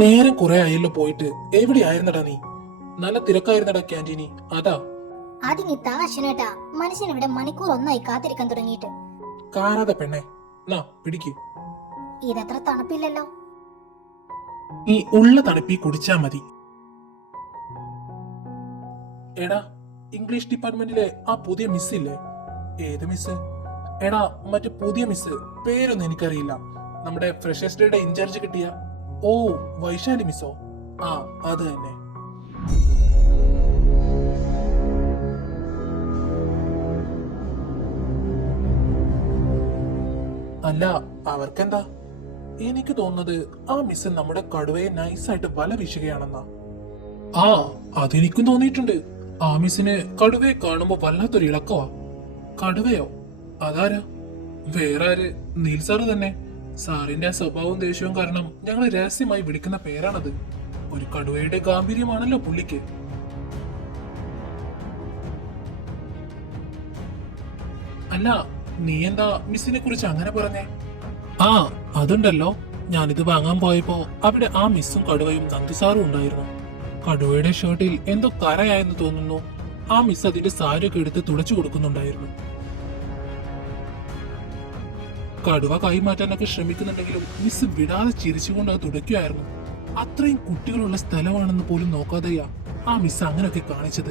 നേരം കുറെ ആയല്ലോ പോയിട്ട്. എവിടെയായിരുന്നടാ നീ? നല്ല തിരക്കായിരുന്നടാ ക്യാന്റീനി. അതാ. അതിനി താ അശ്വനേട്ടാ, മനുഷ്യൻ ഇവിടെ മണിക്കൂർ ഒന്നായി കാത്തിരിക്കാൻ തുടങ്ങിയിട്ട്. കാറാതെ പെണ്ണെ, നാ പിടിക്ക്. ഇതത്ര തണുപ്പില്ലല്ലോ. ഈ ഉള്ള തണുപ്പി കുടിച്ചാ മതി. എടാ, ഇംഗ്ലീഷ് ഡിപ്പാർട്ട്മെന്റിലെ ആ പുതിയ മിസ് ഇല്ലേ? ഏത് മിസ്? എടാ, മറ്റേ പുതിയ മിസ്. പേരൊന്നും എനിക്കറിയില്ല. നമ്മുടെ ഫ്രഷേഴ്സ് ഡേയുടെ ഇൻചാർജ് കിട്ടിയ. ഓ, വൈശാലി മിസ്സോ? ആ, അത് തന്നെ. അല്ല, അവർക്കെന്താ? എനിക്ക് തോന്നുന്നത് ആ മിസ് നമ്മുടെ കടുവയെ നൈസായിട്ട് വല വീശുകയാണെന്നാ. ആ, അതെനിക്കും തോന്നിയിട്ടുണ്ട്. ആ മിസ്സിന് കടുവയെ കാണുമ്പോ വല്ലാത്തൊരു ഇളക്കവാ. കടുവയോ? അതാരാ? വേറെ ആര്? നീൽ സാറ് തന്നെ. സാറിന്റെ ആ സ്വഭാവവും ദേഷ്യവും കാരണം ഞങ്ങൾ രഹസ്യമായി വിളിക്കുന്ന പേരാണത്. ഒരു കടുവയുടെ ഗാംഭീര്യമാണല്ലോ പുള്ളിക്ക്. അല്ല, നീ എന്താ മിസ്സിനെ കുറിച്ച് അങ്ങനെ പറഞ്ഞേ? ആ, അതുണ്ടല്ലോ. ഞാനിത് വാങ്ങാൻ പോയപ്പോ അവിടെ ആ മിസ്സും കടുവയും നന്ദിസാറും ഉണ്ടായിരുന്നു. കടുവയുടെ ഷർട്ടിൽ എന്തോ കരയായെന്ന് തോന്നുന്നു. ആ മിസ് അതിന്റെ സാരിയൊക്കെ എടുത്ത് തുടച്ചു കൊടുക്കുന്നുണ്ടായിരുന്നു. കടുവ കൈമാറ്റാനൊക്കെ ശ്രമിക്കുന്നുണ്ടെങ്കിലും മിസ് വിടാതെ ചിരിച്ചുകൊണ്ട് അത് തുടയ്ക്കുമായിരുന്നു. അത്രയും കുട്ടികളുള്ള സ്ഥലമാണെന്ന് പോലും നോക്കാതെയാ ആ മിസ് അങ്ങനെയൊക്കെ കാണിച്ചത്.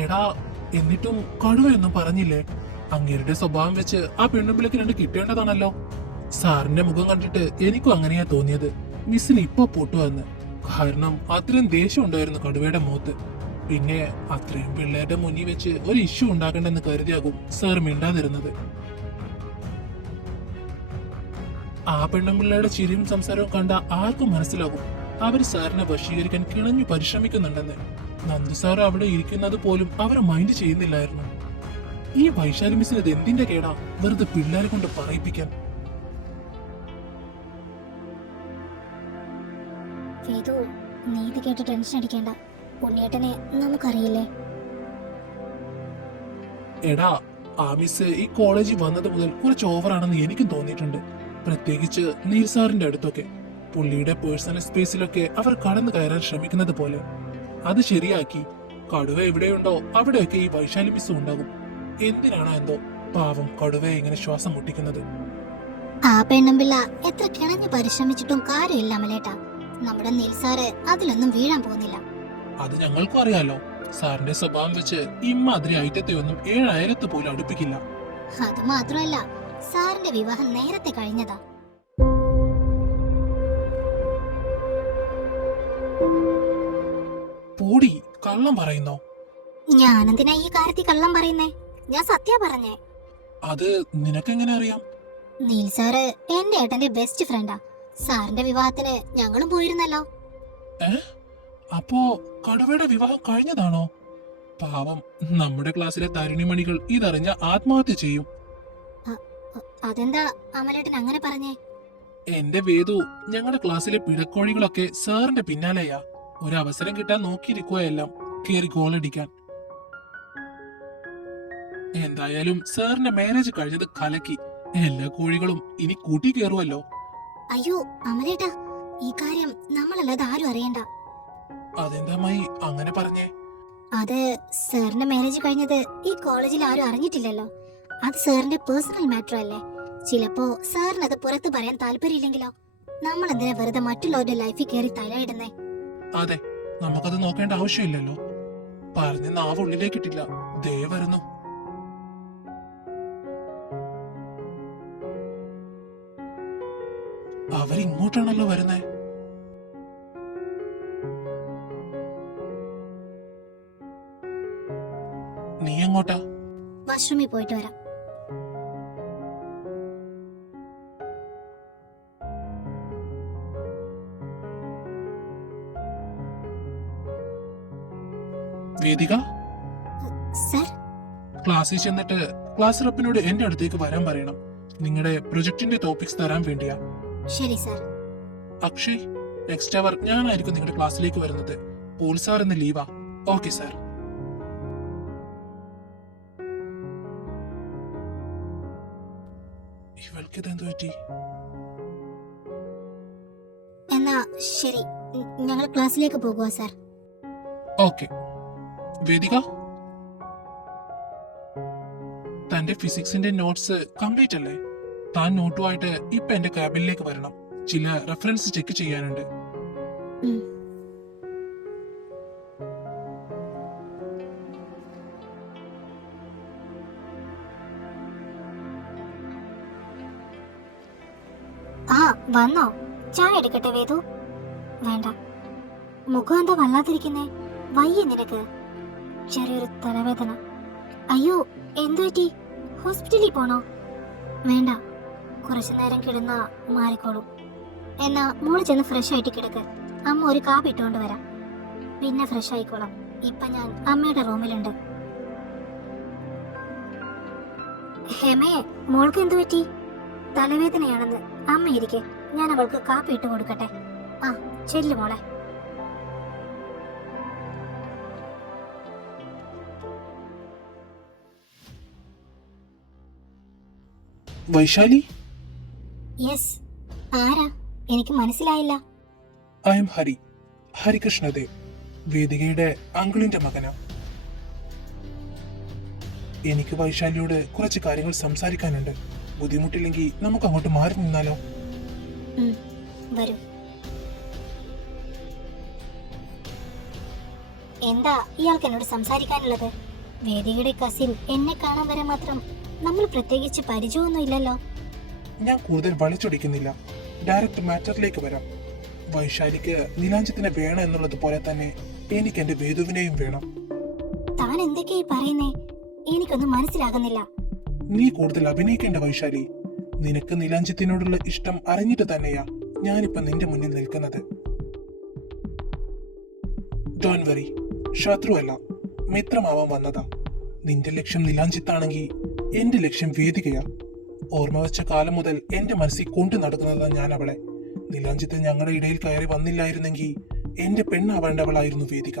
എടാ, എന്നിട്ടും കടുവയൊന്നും പറഞ്ഞില്ലേ? അങ്ങേരുടെ സ്വഭാവം വെച്ച് ആ പെണ്ണുമ്പിലേക്ക് രണ്ട് കിട്ടേണ്ടതാണല്ലോ. സാറിന്റെ മുഖം കണ്ടിട്ട് എനിക്കും അങ്ങനെയാ തോന്നിയത്. മിസ്സിന് ഇപ്പൊ പൊട്ടുവന്ന്. കാരണം അത്രയും ദേഷ്യം ഉണ്ടായിരുന്നു കടുവയുടെ മുഖത്ത്. പിന്നെ അത്രയും പിള്ളേരുടെ മുന്നിൽ വെച്ച് ഒരു ഇഷ്യൂ ഉണ്ടാക്കണ്ടെന്ന് കരുതിയാകും സാർ മിണ്ടാതിരുന്നത്. ആ പെണ്ണുമ്പിള്ളയുടെ ചിരിയും സംസാരവും കണ്ട ആർക്കും മനസ്സിലാകും അവർ സാറിനെ വശീകരിക്കാൻ കിണഞ്ഞു പരിശ്രമിക്കുന്നുണ്ടെന്ന്. നന്ദു സാർ അവിടെ ഇരിക്കുന്നത് പോലും അവർ മൈൻഡ് ചെയ്യുന്നില്ലായിരുന്നു. ഈ വൈശാലി മിസ്സിന് ഇത് എന്തിന്റെ കേടാ വെറുതെ പിള്ളേരെ കൊണ്ട് പറയിപ്പിക്കാൻ? നീ ഇത് കേട്ട് ടെൻഷൻ അടിക്കേണ്ട. ഉണ്ണിയേട്ടനെ നമുക്കറിയില്ലേ? എടാ, ആ മിസ് ഈ കോളേജിൽ വന്നത് മുതൽ കുറച്ച് ഓവറാണെന്ന് എനിക്കും തോന്നിയിട്ടുണ്ട്. പ്രത്യേകിച്ച് നീൽ സാറിന്റെ അടുത്തൊക്കെ. പുള്ളിയുടെ പേഴ്സണൽ സ്പേസിലൊക്കെ അവർ കടന്നു കയറാൻ ശ്രമിക്കുന്നത് പോലെ. അത് ശരിയാക്കി കടുവ എവിടെയുണ്ടോ അവിടെയൊക്കെ ഈ വൈശാലി മിസ് ഉണ്ടാകും. എന്തിനാണോ എന്തോ പാവം കടുവയെ ഇങ്ങനെ ശ്വാസം മുട്ടിക്കുന്നത്. ആ പെണ്ണുമ്പിള്ള എത്ര കിണഞ്ഞു പരിശ്രമിച്ചിട്ടും കാര്യമില്ല അമലേട്ടാ. നമ്മുടെ നീൽ സാറ് അതിലൊന്നും വീഴാൻ പോകുന്നില്ല. അത് ഞങ്ങൾക്കും അറിയാലോ. സാറിന്റെ സ്വഭാവം വെച്ച് ഇമ്മാതിരി ഐറ്റത്തെ ഒന്നും 7000 പോലും അടുപ്പിക്കില്ല. അത് മാത്രമല്ല, സാറിന്റെ വിവാഹം നേരത്തെ കഴിഞ്ഞതാ. പൂടി കള്ളം പറയുന്നോ? ഞാനെന്തിനാ ഈ കാര്യത്തിൽ കള്ളം പറയുന്നേ? ഞാൻ സത്യ പറഞ്ഞേ. അത് നിനക്കെങ്ങനെ അറിയാം? നീൽ സാറ് എന്റെ ഏട്ടന്റെ ബെസ്റ്റ് ഫ്രണ്ടാ. സാറിന്റെ വിവാഹത്തിന് ഞങ്ങളും പോയിരുന്നല്ലോ. അപ്പോ കടുവയുടെ വിവാഹം കഴിഞ്ഞതാണോ? പാവം, നമ്മുടെ ക്ലാസ്സിലെ തരുണിമണികൾ ഇതറിഞ്ഞ ആത്മഹത്യ ചെയ്യും. അതെന്താ അമലേട്ടൻ അങ്ങനെ പറഞ്ഞേ? എന്റെ വേദു, ഞങ്ങളുടെ ക്ലാസ്സിലെ പിഴക്കോഴികളൊക്കെ സാറിന്റെ പിന്നാലെയാ. ഒരു അവസരം കിട്ടാൻ നോക്കിയിരിക്കുകയെല്ലാം കേറി ഗോളടിക്കാൻ. എന്തായാലും സാറിന്റെ മാരേജ് കഴിഞ്ഞത് കലക്കി. എല്ലാ കോഴികളും ഇനി കൂട്ടി കേറുവല്ലോ. അയ്യോ അമലേട്ടാ, ഈ കാര്യം നമ്മളല്ലാതെ ആരും അറിയണ്ട. അതെന്താമായി അങ്ങനെ പറഞ്ഞേ? അത് സാറിന്റെ മാരേജ് കഴിഞ്ഞത് ഈ കോളേജിൽ ആരും അറിഞ്ഞിട്ടില്ലല്ലോ. അത് സാറിന്റെ പേഴ്സണൽ മാറ്റർ അല്ലേ. ചിലപ്പോ സാറിന് അത് പുറത്ത് പറയാൻ താല്പര്യമില്ലെങ്കിലോ? നമ്മൾ എന്തിനാ വെറുതെ മറ്റുള്ളവരുടെ ലൈഫിൽ കയറി തലയിടുന്നേ? അതെ, നമുക്കത് നോക്കേണ്ട ആവശ്യമില്ലല്ലോ. പറഞ്ഞ നാവ് ഉള്ളിലേക്കിട്ടില്ല. ദേ വരുന്നു. അവരിങ്ങോട്ടാണല്ലോ വരുന്നേ. നീ എങ്ങോട്ടാ? വാഷ്റൂമിൽ പോയിട്ട് വരാം. വേദിക, സർ, ക്ലാസ്സിൽ ചെന്നിട്ട് ക്ലാസ് റെപ്പിനോട് എന്റെ അടുത്തേക്ക് വരാൻ പറയണം. നിങ്ങളുടെ പ്രൊജക്ടിന്റെ ടോപ്പിക്സ് തരാൻ വേണ്ടിയാ. ശരി സർ. അക്ഷയ്, നെക്സ്റ്റ് അവർ ഞാനായിരിക്കും നിങ്ങളുടെ ക്ലാസ്സിലേക്ക് വരുന്നത്. പോൾ സാർ ഇന്ന് ലീവാ. Okay sir. ഇവൾക്ക് ഇതെന്തു പറ്റി? എന്നാ ശരി, ഞങ്ങൾ ക്ലാസ്സിലേക്ക് പോകുക സാർ. ഓക്കെ. വേദിക, തന്റെ ഫിസിക്സിന്റെ നോട്ട്സ് കംപ്ലീറ്റ് അല്ലേ? താൻ നോട്ടുമായിട്ട് ഇപ്പൊ എന്റെ ക്യാബിനിലേക്ക് വരണം. ചില റെഫറൻസ് ചെക്ക് ചെയ്യാനുണ്ട്. ഉം. ആ വന്നോ? ചായ എടുക്കട്ടെ വേദു? വേണ്ട. മുഖം എന്താ വല്ലാതിരിക്കുന്നേ? വയ്യ നിനക്ക്? ചെറിയൊരു തലവേദന. അയ്യോ, എന്തു പറ്റി? ഹോസ്പിറ്റലിൽ പോണോ? വേണ്ട, കുറച്ചു നേരം കിടന്നാ മാറിക്കോളും. എന്നാ മോള് ചെന്ന് ഫ്രഷ് ആയിട്ട് കിടക്ക്. അമ്മ ഒരു കാപ്പി ഇട്ടുകൊണ്ട് വരാം. പിന്നെ ഫ്രഷ് ആയിക്കോളാം. ഇപ്പൊ ഞാൻ അമ്മയുടെ റൂമിലുണ്ട്. ഹെമേ, മോൾക്ക് എന്തു പറ്റി? തലവേദനയാണെന്ന്. അമ്മ ഇരിക്കെ, ഞാൻ അവൾക്ക് കാപ്പി ഇട്ട് കൊടുക്കട്ടെ. ആ ചെല്ലു മോളെ. വൈശാലി, യെസ്. ആരാ? എനിക്ക് മനസ്സിലായില്ല. ഐ എം ഹരി, ഹരികൃഷ്ണദേവ്, വേദികയുടെ അങ്കിളിന്റെ മകനാ. എനിക്ക് വൈശാലിയോട് കുറച്ച് കാര്യങ്ങൾ സംസാരിക്കാനുണ്ട്. ബുദ്ധിമുട്ടില്ലെങ്കിൽ നമുക്ക് അങ്ങോട്ട് മാറി നിന്നാലോ? വരൂ. എന്താ ഇയാൾക്ക് എന്നോട് സംസാരിക്കാനുള്ളത്? വേദികയുടെ കസിൻ എന്നെ കാണാൻ വരെ മാത്രം നമ്മൾ പ്രത്യേകിച്ച് പരിചയമൊന്നും ഇല്ലല്ലോ. ഞാൻ കൂടുതൽ വളച്ചൊടിക്കുന്നില്ല, ഡയറക്റ്റ് മാറ്ററിലേക്ക് വരാം. വൈശാലിക്ക് നീലാഞ്ചത്തിനെ വേണം എന്നുള്ളത് പോലെ തന്നെ എനിക്ക് എന്റെ വേദുവിനെയും വേണം. താൻ എന്തൊക്കെയായി പറയുന്നേ? എനിക്കൊന്നും മനസ്സിലാകുന്നില്ല. നീ കൂടുതൽ അഭിനയിക്കേണ്ട വൈശാലി. നിനക്ക് നീലാഞ്ചത്തിനോടുള്ള ഇഷ്ടം അറിഞ്ഞിട്ട് തന്നെയാ ഞാനിപ്പോ നിന്റെ മുന്നിൽ നിൽക്കുന്നത്. ഡോണ്ട് വറി, ശത്രുവല്ല, മിത്രമാവാൻ വന്നതാ. നിന്റെ ലക്ഷ്യം നീലാഞ്ചിത്താണെങ്കിൽ എന്റെ ലക്ഷ്യം വേദികയാ. ഓർമ്മ വെച്ച കാലം മുതൽ എന്റെ മനസ്സിൽ കൊണ്ടു നടക്കുന്നതാ ഞാൻ അവളെ. നീലാഞ്ചിത്ത് ഞങ്ങളുടെ ഇടയിൽ കയറി വന്നില്ലായിരുന്നെങ്കിൽ എന്റെ പെണ്ണാവേണ്ടവളായിരുന്നു വേദിക.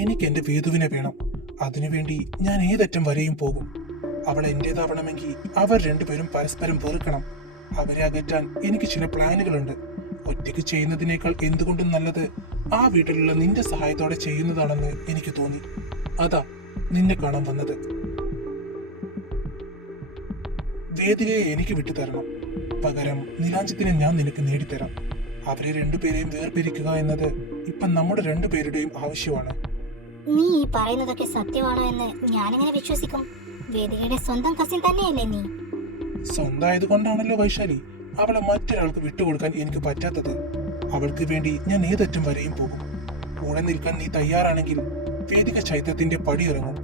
എനിക്ക് എന്റെ വേദുവിനെ വേണം. അതിനുവേണ്ടി ഞാൻ ഏതറ്റം വരെയും പോകും. അവൾ എന്റേതാവണമെങ്കിൽ അവർ രണ്ടുപേരും പരസ്പരം വെറുക്കണം. അവരെ അകറ്റാൻ എനിക്ക് ചില പ്ലാനുകളുണ്ട്. ഒറ്റയ്ക്ക് ചെയ്യുന്നതിനേക്കാൾ എന്തുകൊണ്ടും നല്ലത് ആ വീട്ടിലുള്ള നിന്റെ സഹായത്തോടെ ചെയ്യുന്നതാണെന്ന് എനിക്ക് തോന്നി. അതാ നിന്നെ കാണാൻ വന്നത്. വേദികയെ എനിക്ക് വിട്ടുതരണം. പകരം നീലാഞ്ചത്തിനെ ഞാൻ നിനക്ക് നേടിത്തരാം. അവരെ രണ്ടുപേരെയും വേർപിരിക്കുക എന്നത് ഇപ്പൊ നമ്മുടെ രണ്ടുപേരുടെയും ആവശ്യമാണ്. നീ ഈ പറയുന്നതൊക്കെ സത്യമാണോ എന്ന് ഞാനെങ്ങനെ വിശ്വസിക്കും? വേദികയുടെ സ്വന്തം കസിൻ തന്നെയല്ലേ നീ? സ്വന്തമായത് കൊണ്ടാണല്ലോ വൈശാലി അവളെ മറ്റൊരാൾക്ക് വിട്ടുകൊടുക്കാൻ എനിക്ക് പറ്റാത്തത്. അവൾക്ക് വേണ്ടി ഞാൻ ഏതറ്റം വരെയും പോകും. കൂടെ നിൽക്കാൻ നീ തയ്യാറാണെങ്കിൽ വേദിക ചൈത്രത്തിന്റെ പടിയിറങ്ങും.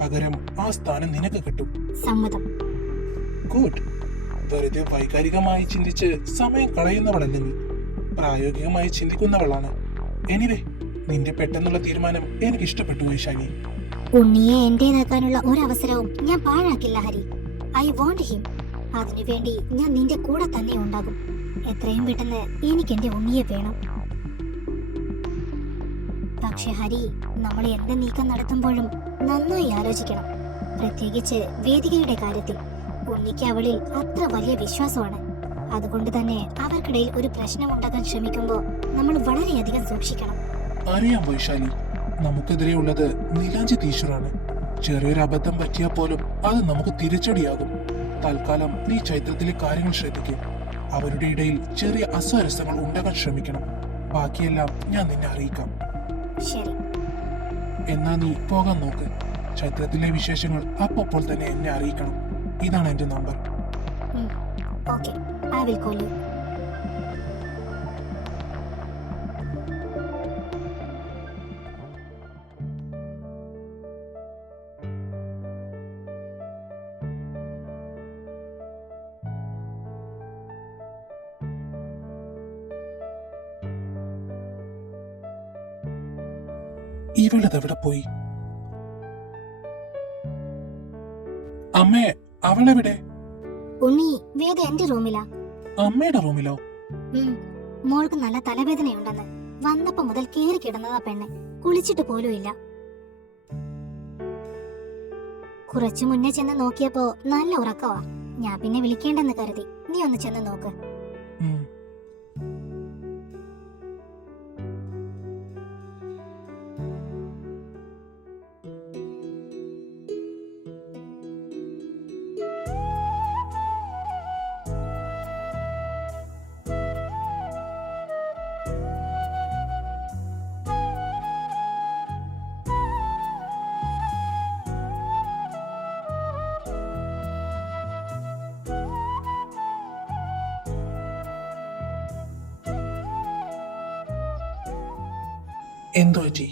പകരം ആ സ്ഥാനം നിനക്ക് കിട്ടും. സമ്മതം. ഗുഡ്. വെറുതെ വൈകാരികമായി ചിന്തിച്ച് സമയം കളയുന്നവളല്ല നീ, പ്രായോഗികമായി ചിന്തിക്കുന്നവളാണ്. എനിവേ, നിന്റെ പെട്ടെന്നുള്ള തീരുമാനം എനിക്ക് ഇഷ്ടപ്പെട്ടു വൈശാലി. ഉണ്ണിയെ എന്റേതാക്കാനുള്ള ഒരവസരവും ഞാൻ പാഴാക്കില്ല ഹരി. I want him. അതിനുവേണ്ടി ഞാൻ നിന്റെ കൂടെ തന്നെ ഉണ്ടാകും. എത്രയും പെട്ടെന്ന് എനിക്ക് എന്റെ ഉണ്ണിയെ വേണം. പക്ഷെ ഹരി, നമ്മൾ എന്ത് നീക്കം നടത്തുമ്പോഴും നന്നായി ആലോചിക്കണം. പ്രത്യേകിച്ച് വേദികയുടെ കാര്യത്തിൽ. ഉണ്ണിക്ക് അവളിൽ അത്ര വലിയ വിശ്വാസമാണ്. അതുകൊണ്ട് തന്നെ അവർക്കിടയിൽ ഒരു പ്രശ്നം ഉണ്ടാക്കാൻ ശ്രമിക്കുമ്പോൾ നമ്മൾ വളരെയധികം സൂക്ഷിക്കണം. അറിയാം വൈശാലി, നമുക്കെതിരെയുള്ളത് നീലാഞ്ചിത്ത് ഈശ്വറാണ്. ചെറിയൊരു അബദ്ധം പറ്റിയാൽ പോലും അത് നമുക്ക് തിരിച്ചടിയാകും. തൽക്കാലം നീ ചൈത്രത്തിലെ കാര്യങ്ങൾ ശ്രദ്ധിക്കുക. അവരുടെ ഇടയിൽ ചെറിയ അസ്വാരസ്യങ്ങൾ ഉണ്ടാകാൻ ശ്രമിക്കണം. ബാക്കിയെല്ലാം ഞാൻ നിന്നെ അറിയിക്കാം. ശരി. എന്നാ നീ പോകാൻ നോക്ക്. ചൈത്രത്തിലെ വിശേഷങ്ങൾ അപ്പോൾ തന്നെ എന്നെ അറിയിക്കണം. ഇതാണ് എന്റെ number. Okay, I will call you. ഇവളതെവിടെ പോയി? അമ്മേ, അവളെവിടെ? ഉണ്ണി, വേദ എന്റെ റൂമിലാ. അമ്മയുടെ റൂമിലോ? മോൾക്ക് നല്ല തലവേദനയുണ്ടെന്ന് വന്നപ്പോ മുതൽ കേറി കിടന്നതാ പെണ്ണ്. കുളിച്ചിട്ട് പോലും ഇല്ല. കുറച്ചു മുന്നേ ചെന്ന് നോക്കിയപ്പോ നല്ല ഉറക്കവാ. ഞാൻ പിന്നെ വിളിക്കേണ്ടെന്ന് കരുതി. നീ ഒന്ന് ചെന്ന് നോക്ക്. ഉം. എന്തോ പറ്റി?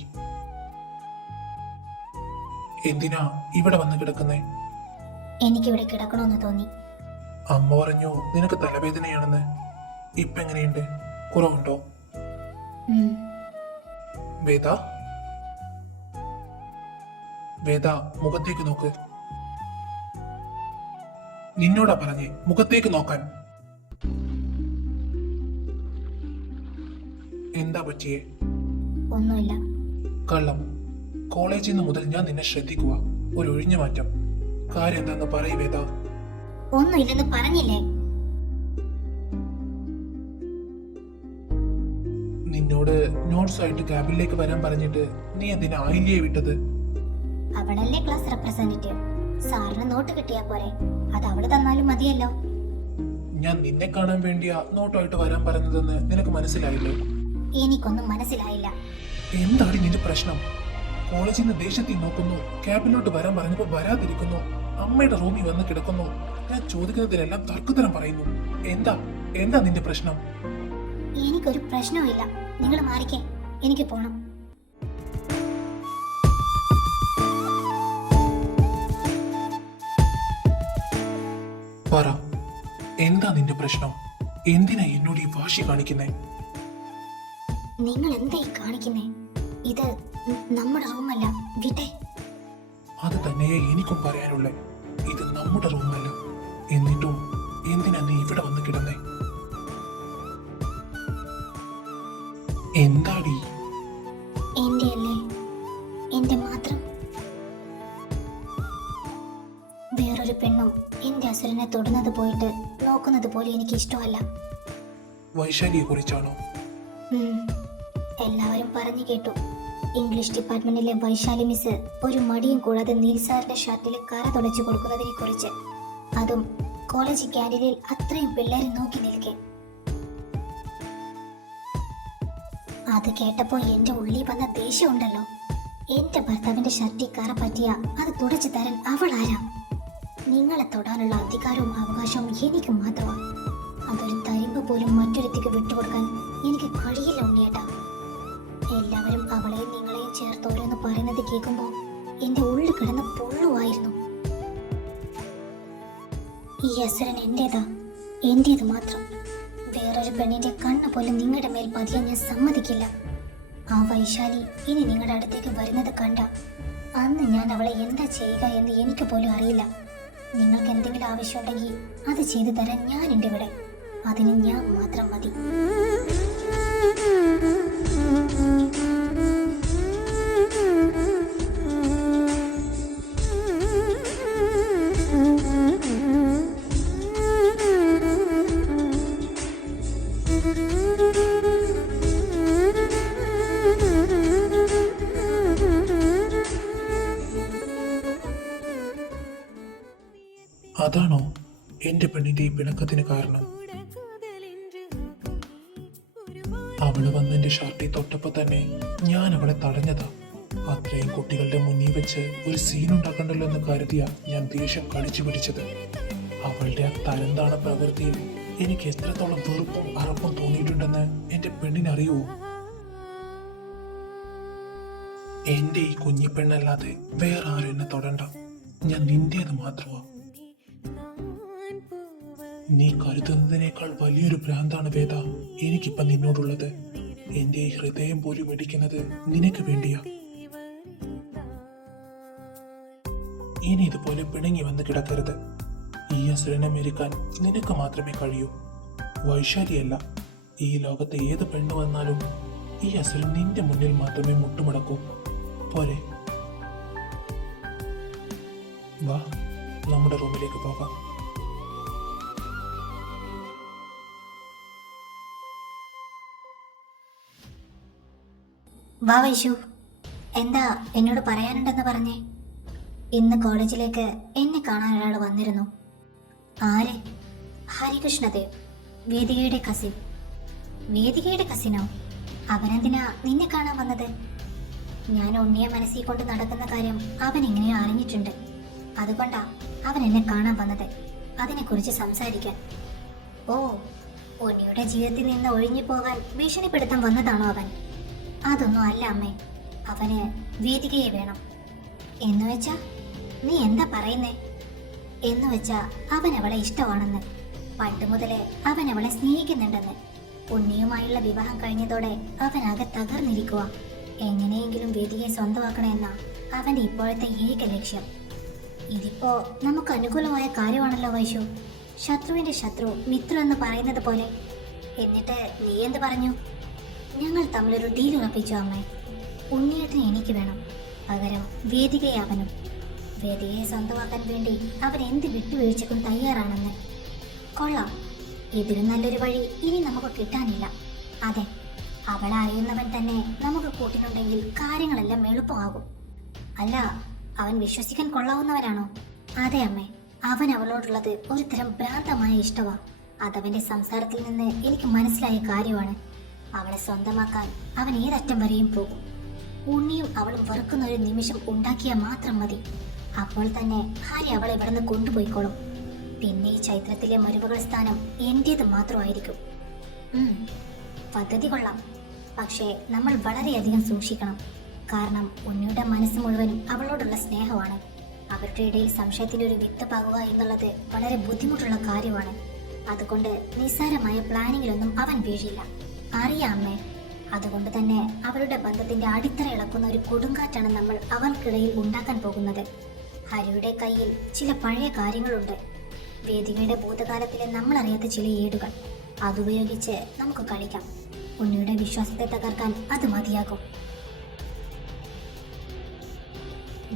എന്തിനാ ഇവിടെ വന്ന് കിടക്കുന്നേ? എനിക്കിവിടെ കിടക്കണമെന്ന് തോന്നി. അമ്മ പറഞ്ഞു നിനക്ക് തലവേദനയാണെന്ന്. ഇപ്പൊ എങ്ങനെയുണ്ട്? കുറവുണ്ടോ? ഉം. വേദ, വേദ, മുഖത്തേക്ക് നോക്ക്. നിന്നോടാ പറഞ്ഞേ മുഖത്തേക്ക് നോക്കാൻ. എന്താ പറ്റിയേ? ഒന്നുമില്ല. കള്ളം. കോളേജിൽ നിന്ന് മുതൽ ഞാൻ നിന്നെ ശ്രദ്ധിക്കുക. ഒരു ഒഴിഞ്ഞു മാറ്റം. കാര്യം എന്താന്ന് പറയ് വേദ. ഒന്നുമില്ലെന്ന് പറഞ്ഞില്ലേ? നിന്നോട് നോട്ട്സ് ആയിട്ട് ക്യാബിനിലേക്ക് വരാൻ പറഞ്ഞിട്ട് നീ എന്തിനാ ആയില്ലേ വിട്ടത്? അവളല്ലേ ക്ലാസ് റെപ്രസെന്റേറ്റീവ്. സാറിന് നോട്ട് കിട്ടിയാ പോരെ? അത് അവള് തന്നാലും മതിയല്ലോ. ഞാൻ നിന്നെ കാണാൻ വേണ്ടിയാ നോട്ടായിട്ട് വരാൻ പറഞ്ഞതെന്ന് നിനക്ക് മനസ്സിലായില്ലേ? എനിക്കൊന്നും മനസ്സിലായില്ല. എന്താണ് നിന്റെ പ്രശ്നം? കോളേജിൽ നിന്ന് ദേഷ്യത്തിൽ നോക്കുന്നു, ക്യാബിനോട്ട് വരാൻ പറഞ്ഞപ്പോ വരാതിരിക്കുന്നു, അമ്മയുടെ റൂമിൽ വന്ന് കിടക്കുന്നു. ഞാൻ ചോദിക്കുന്നതിലെല്ലാം തർക്കുത്തരം പറയുന്നു. എന്താ എന്താ നിന്റെ പ്രശ്നം? എനിക്കൊരു പ്രശ്നവുമില്ല. നിങ്ങൾ മാറിക്കേ, എനിക്ക് പോണം. പറ, എന്താ നിന്റെ പ്രശ്നം? എന്തിനാ എന്നോട് ഈ വാശി കാണിക്കുന്നേ? നിങ്ങൾ എന്താ ഈ കാണിക്കുന്നേ? ഇത് നമ്മുടെ റൂമല്ല, വിട്ടെ. അത് തന്നെയേ എനിക്കും പറയാനുള്ളേ. ഇത് നമ്മുടെ റൂമല്ല. എന്നിട്ടും എന്തിനാ നീ ഇവിടെ വന്ന് കിടന്നേ? എന്താടി? എന്റെ അല്ലേ, എന്റെ മാത്രം. വേറൊരു പെണ്ണും എന്റെ അസുരനെ തൊടുന്നത് പോയിട്ട് നോക്കുന്നത് പോലെ എനിക്ക് ഇഷ്ടമല്ല. വൈശാലിയെ കുറിച്ചാണോ? എല്ലാവരും പറഞ്ഞു കേട്ടു. ഇംഗ്ലീഷ് ഡിപ്പാർട്ട്മെന്റിലെ വൈശാലി മിസ് ഒരു മടിയും കൂടാതെ നീൽസാറിന്റെ ഷർട്ടിൽ കര തുടച്ചു കൊടുക്കുന്നതിനെ കുറിച്ച്. അതും കോളേജ് ക്യാൻറ്റീനിൽ അത്രയും പിള്ളേരെ നോക്കി നിൽക്കെ. അത് കേട്ടപ്പോ എന്റെ ഉള്ളിൽ വന്ന ദേഷ്യം ഉണ്ടല്ലോ. എന്റെ ഭർത്താവിന്റെ ഷർട്ടിൽ കറ പറ്റിയ അത് തുടച്ചു തരാൻ അവൾ ആരാ? നിങ്ങളെ തൊടാനുള്ള അധികാരവും അവകാശവും എനിക്ക് മാത്രമാണ്. അതൊരു തരിമ്പ് പോലും മറ്റൊരുത്തിക്ക് വിട്ടുകൊടുക്കാൻ എനിക്ക് കഴിയില്ല ഉണ്ണിയേട്ടാ. എല്ലാവരും അവളെയും നിങ്ങളെയും ചേർത്ത് ഓരോന്ന് പറയുന്നത് കേൾക്കുമ്പോ എന്റെ ഉള്ളിൽ കിടന്ന് പൊള്ളുവായിരുന്നു. ഈ അസുരൻ എന്റേതാ, എന്റേത് മാത്രം. വേറൊരു പെണ്ണിന്റെ കണ്ണ് പോലും നിങ്ങളുടെ മേൽ പതിയാൻ ഞാൻ സമ്മതിക്കില്ല. ആ വൈശാലി ഇനി നിങ്ങളുടെ അടുത്തേക്ക് വരുന്നത് കണ്ട അന്ന് ഞാൻ അവളെ എന്താ ചെയ്യുക എന്ന് എനിക്ക് പോലും അറിയില്ല. നിങ്ങൾക്ക് എന്തെങ്കിലും ആവശ്യമുണ്ടെങ്കിൽ അത് ചെയ്തു തരാൻ ഞാനുണ്ട് ഇവിടെ. അതിന് ഞാൻ മാത്രം മതി. അതാണോ എന്റെ പെണ്ണിന്റെ ഈ പിണക്കത്തിന് കാരണം? അവള് വന്ന് എന്റെ ഷർട്ടിൽ തൊട്ടപ്പോ തന്നെ ഞാൻ അവളെ തടഞ്ഞതാ. അത്രയും കുട്ടികളുടെ മുന്നിൽ വെച്ച് ഒരു സീൻ ഉണ്ടാക്കണ്ടല്ലോ എന്ന് കരുതിയാ ഞാൻ ദേഷ്യം കടിച്ചു പിടിച്ചത്. അവളുടെ ആ തരംതാണ പ്രവൃത്തിയിൽ എനിക്ക് എത്രത്തോളം വെറുപ്പും അറപ്പും തോന്നിയിട്ടുണ്ടെന്ന് എന്റെ പെണ്ണിനറിയുവോ? എന്റെ ഈ കുഞ്ഞിപ്പെണ്ണല്ലാതെ വേറെ ആരും എന്നെ തൊടണ്ട. ഞാൻ നിന്റേത് മാത്രമാ. നീ കരുതുന്നതിനേക്കാൾ വലിയൊരു ഭ്രാന്താണ് വേദ എനിക്കിപ്പം നിന്നോടുള്ളത്. എന്റെ ഈ ഹൃദയം പോലും ഇടിക്കുന്നത് നിനക്ക് വേണ്ടിയാ. ഇനി ഇതുപോലെ പിണങ്ങി വന്ന് കിടക്കരുത്. ഈ അസുരനെ മെരുക്കാൻ നിനക്ക് മാത്രമേ കഴിയൂ, വൈശാലിയല്ല. ഈ ലോകത്തെ ഏത് പെണ്ണ് വന്നാലും ഈ അസുരൻ നിന്റെ മുന്നിൽ മാത്രമേ മുട്ടുമടക്കൂ. പോരെ, വാ നമ്മുടെ റൂമിലേക്ക് പോകാം. വാ വൈശു, എന്താ എന്നോട് പറയാനുണ്ടെന്ന് പറഞ്ഞേ? ഇന്ന് കോളേജിലേക്ക് എന്നെ കാണാൻ ഒരാൾ വന്നിരുന്നു. ആര്? ഹരികൃഷ്ണദേവ്, വേദികയുടെ കസിൻ. വേദികയുടെ കസിനോ? അവനെന്തിനാ നിന്നെ കാണാൻ വന്നത്? ഞാൻ ഉണ്ണിയെ മനസ്സിൽ കൊണ്ട് നടക്കുന്ന കാര്യം അവൻ എങ്ങനെയോ അറിഞ്ഞിട്ടുണ്ട്. അതുകൊണ്ടാ അവൻ എന്നെ കാണാൻ വന്നത്, അതിനെക്കുറിച്ച് സംസാരിക്കാൻ. ഓ, ഉണ്ണിയുടെ ജീവിതത്തിൽ നിന്ന് ഒഴിഞ്ഞു പോകാൻ ഭീഷണിപ്പെടുത്താൻ വന്നതാണോ അവൻ? അതൊന്നും അല്ല അമ്മേ, അവന് വേദികയെ വേണം. എന്നുവെച്ചാ നീ എന്താ പറയുന്നേ? എന്നുവെച്ചാ അവൻ അവളെ ഇഷ്ടമാണെന്ന്, പണ്ട് മുതലേ അവൻ അവളെ സ്നേഹിക്കുന്നുണ്ടെന്ന്. ഉണ്ണിയുമായുള്ള വിവാഹം കഴിഞ്ഞതോടെ അവനാകെ തകർന്നിരിക്കുക. എങ്ങനെയെങ്കിലും വേദികയെ സ്വന്തമാക്കണമെന്ന അവന്റെ ഇപ്പോഴത്തെ ഏക ലക്ഷ്യം. ഇതിപ്പോ നമുക്ക് അനുകൂലമായ കാര്യമാണല്ലോ വൈശു. ശത്രുവിന്റെ ശത്രു മിത്രു എന്ന് പറയുന്നത് പോലെ. എന്നിട്ട് നീ എന്ത് പറഞ്ഞു? ഞങ്ങൾ തമ്മിലൊരു ഡീൽ ഉറപ്പിച്ചു അമ്മേ. ഉണ്ണിയേട്ടനെ എനിക്ക് വേണം, പകരം വേദികയെ അവനും. വേദികയെ സ്വന്തമാക്കാൻ വേണ്ടി അവൻ എന്ത് വിട്ടുവീഴ്ചക്കും തയ്യാറാണെന്ന്. കൊള്ളാം, ഇതിലും നല്ലൊരു വഴി ഇനി നമുക്ക് കിട്ടാനില്ല. അതെ, അവളെ അറിയുന്നവൻ തന്നെ നമുക്ക് കൂട്ടിനുണ്ടെങ്കിൽ കാര്യങ്ങളെല്ലാം എളുപ്പമാകും. അല്ല, അവൻ വിശ്വസിക്കാൻ കൊള്ളാവുന്നവനാണോ? അതെ അമ്മേ, അവൻ അവളോടുള്ളത് ഒരു തരം ഭ്രാന്തമായ ഇഷ്ടമാ. അതവന്റെ സംസാരത്തിൽ നിന്ന് എനിക്ക് മനസ്സിലായ കാര്യമാണ്. അവളെ സ്വന്തമാക്കാൻ അവൻ ഏതറ്റം വരെയും പോകും. ഉണ്ണിയും അവളും വെറുക്കുന്ന ഒരു നിമിഷം ഉണ്ടാക്കിയാൽ മാത്രം മതി. അപ്പോൾ തന്നെ ഹാരി അവളെ ഇവിടുന്ന് കൊണ്ടുപോയിക്കോളും. പിന്നെ ഈ ചൈത്രത്തിലെ മരുമകൾ സ്ഥാനം എന്റേത് മാത്രമായിരിക്കും. പദ്ധതി കൊള്ളാം, പക്ഷേ നമ്മൾ വളരെയധികം സൂക്ഷിക്കണം. കാരണം ഉണ്ണിയുടെ മനസ്സ് മുഴുവനും അവളോടുള്ള സ്നേഹമാണ്. അവരുടെ ഇടയിൽ സംശയത്തിലൊരു വിത്ത് പാകുക എന്നുള്ളത് വളരെ ബുദ്ധിമുട്ടുള്ള കാര്യമാണ്. അതുകൊണ്ട് നിസ്സാരമായ പ്ലാനിങ്ങിലൊന്നും അവൻ വീഴില്ല. അറിയാമേ, അതുകൊണ്ട് തന്നെ അവരുടെ ബന്ധത്തിന്റെ അടിത്തറ ഇളക്കുന്ന ഒരു കൊടുങ്കാറ്റാണ് നമ്മൾ അവർക്കിടയിൽ ഉണ്ടാക്കാൻ പോകുന്നത്. ഹരിയുടെ കയ്യിൽ ചില പഴയ കാര്യങ്ങളുണ്ട്, വേദികയുടെ ഭൂതകാലത്തിലെ നമ്മളറിയാത്ത ചില ഏടുകൾ. അതുപയോഗിച്ച് നമുക്ക് കളിക്കാം. ഉണ്ണിയുടെ വിശ്വാസത്തെ തകർക്കാൻ അത് മതിയാകും.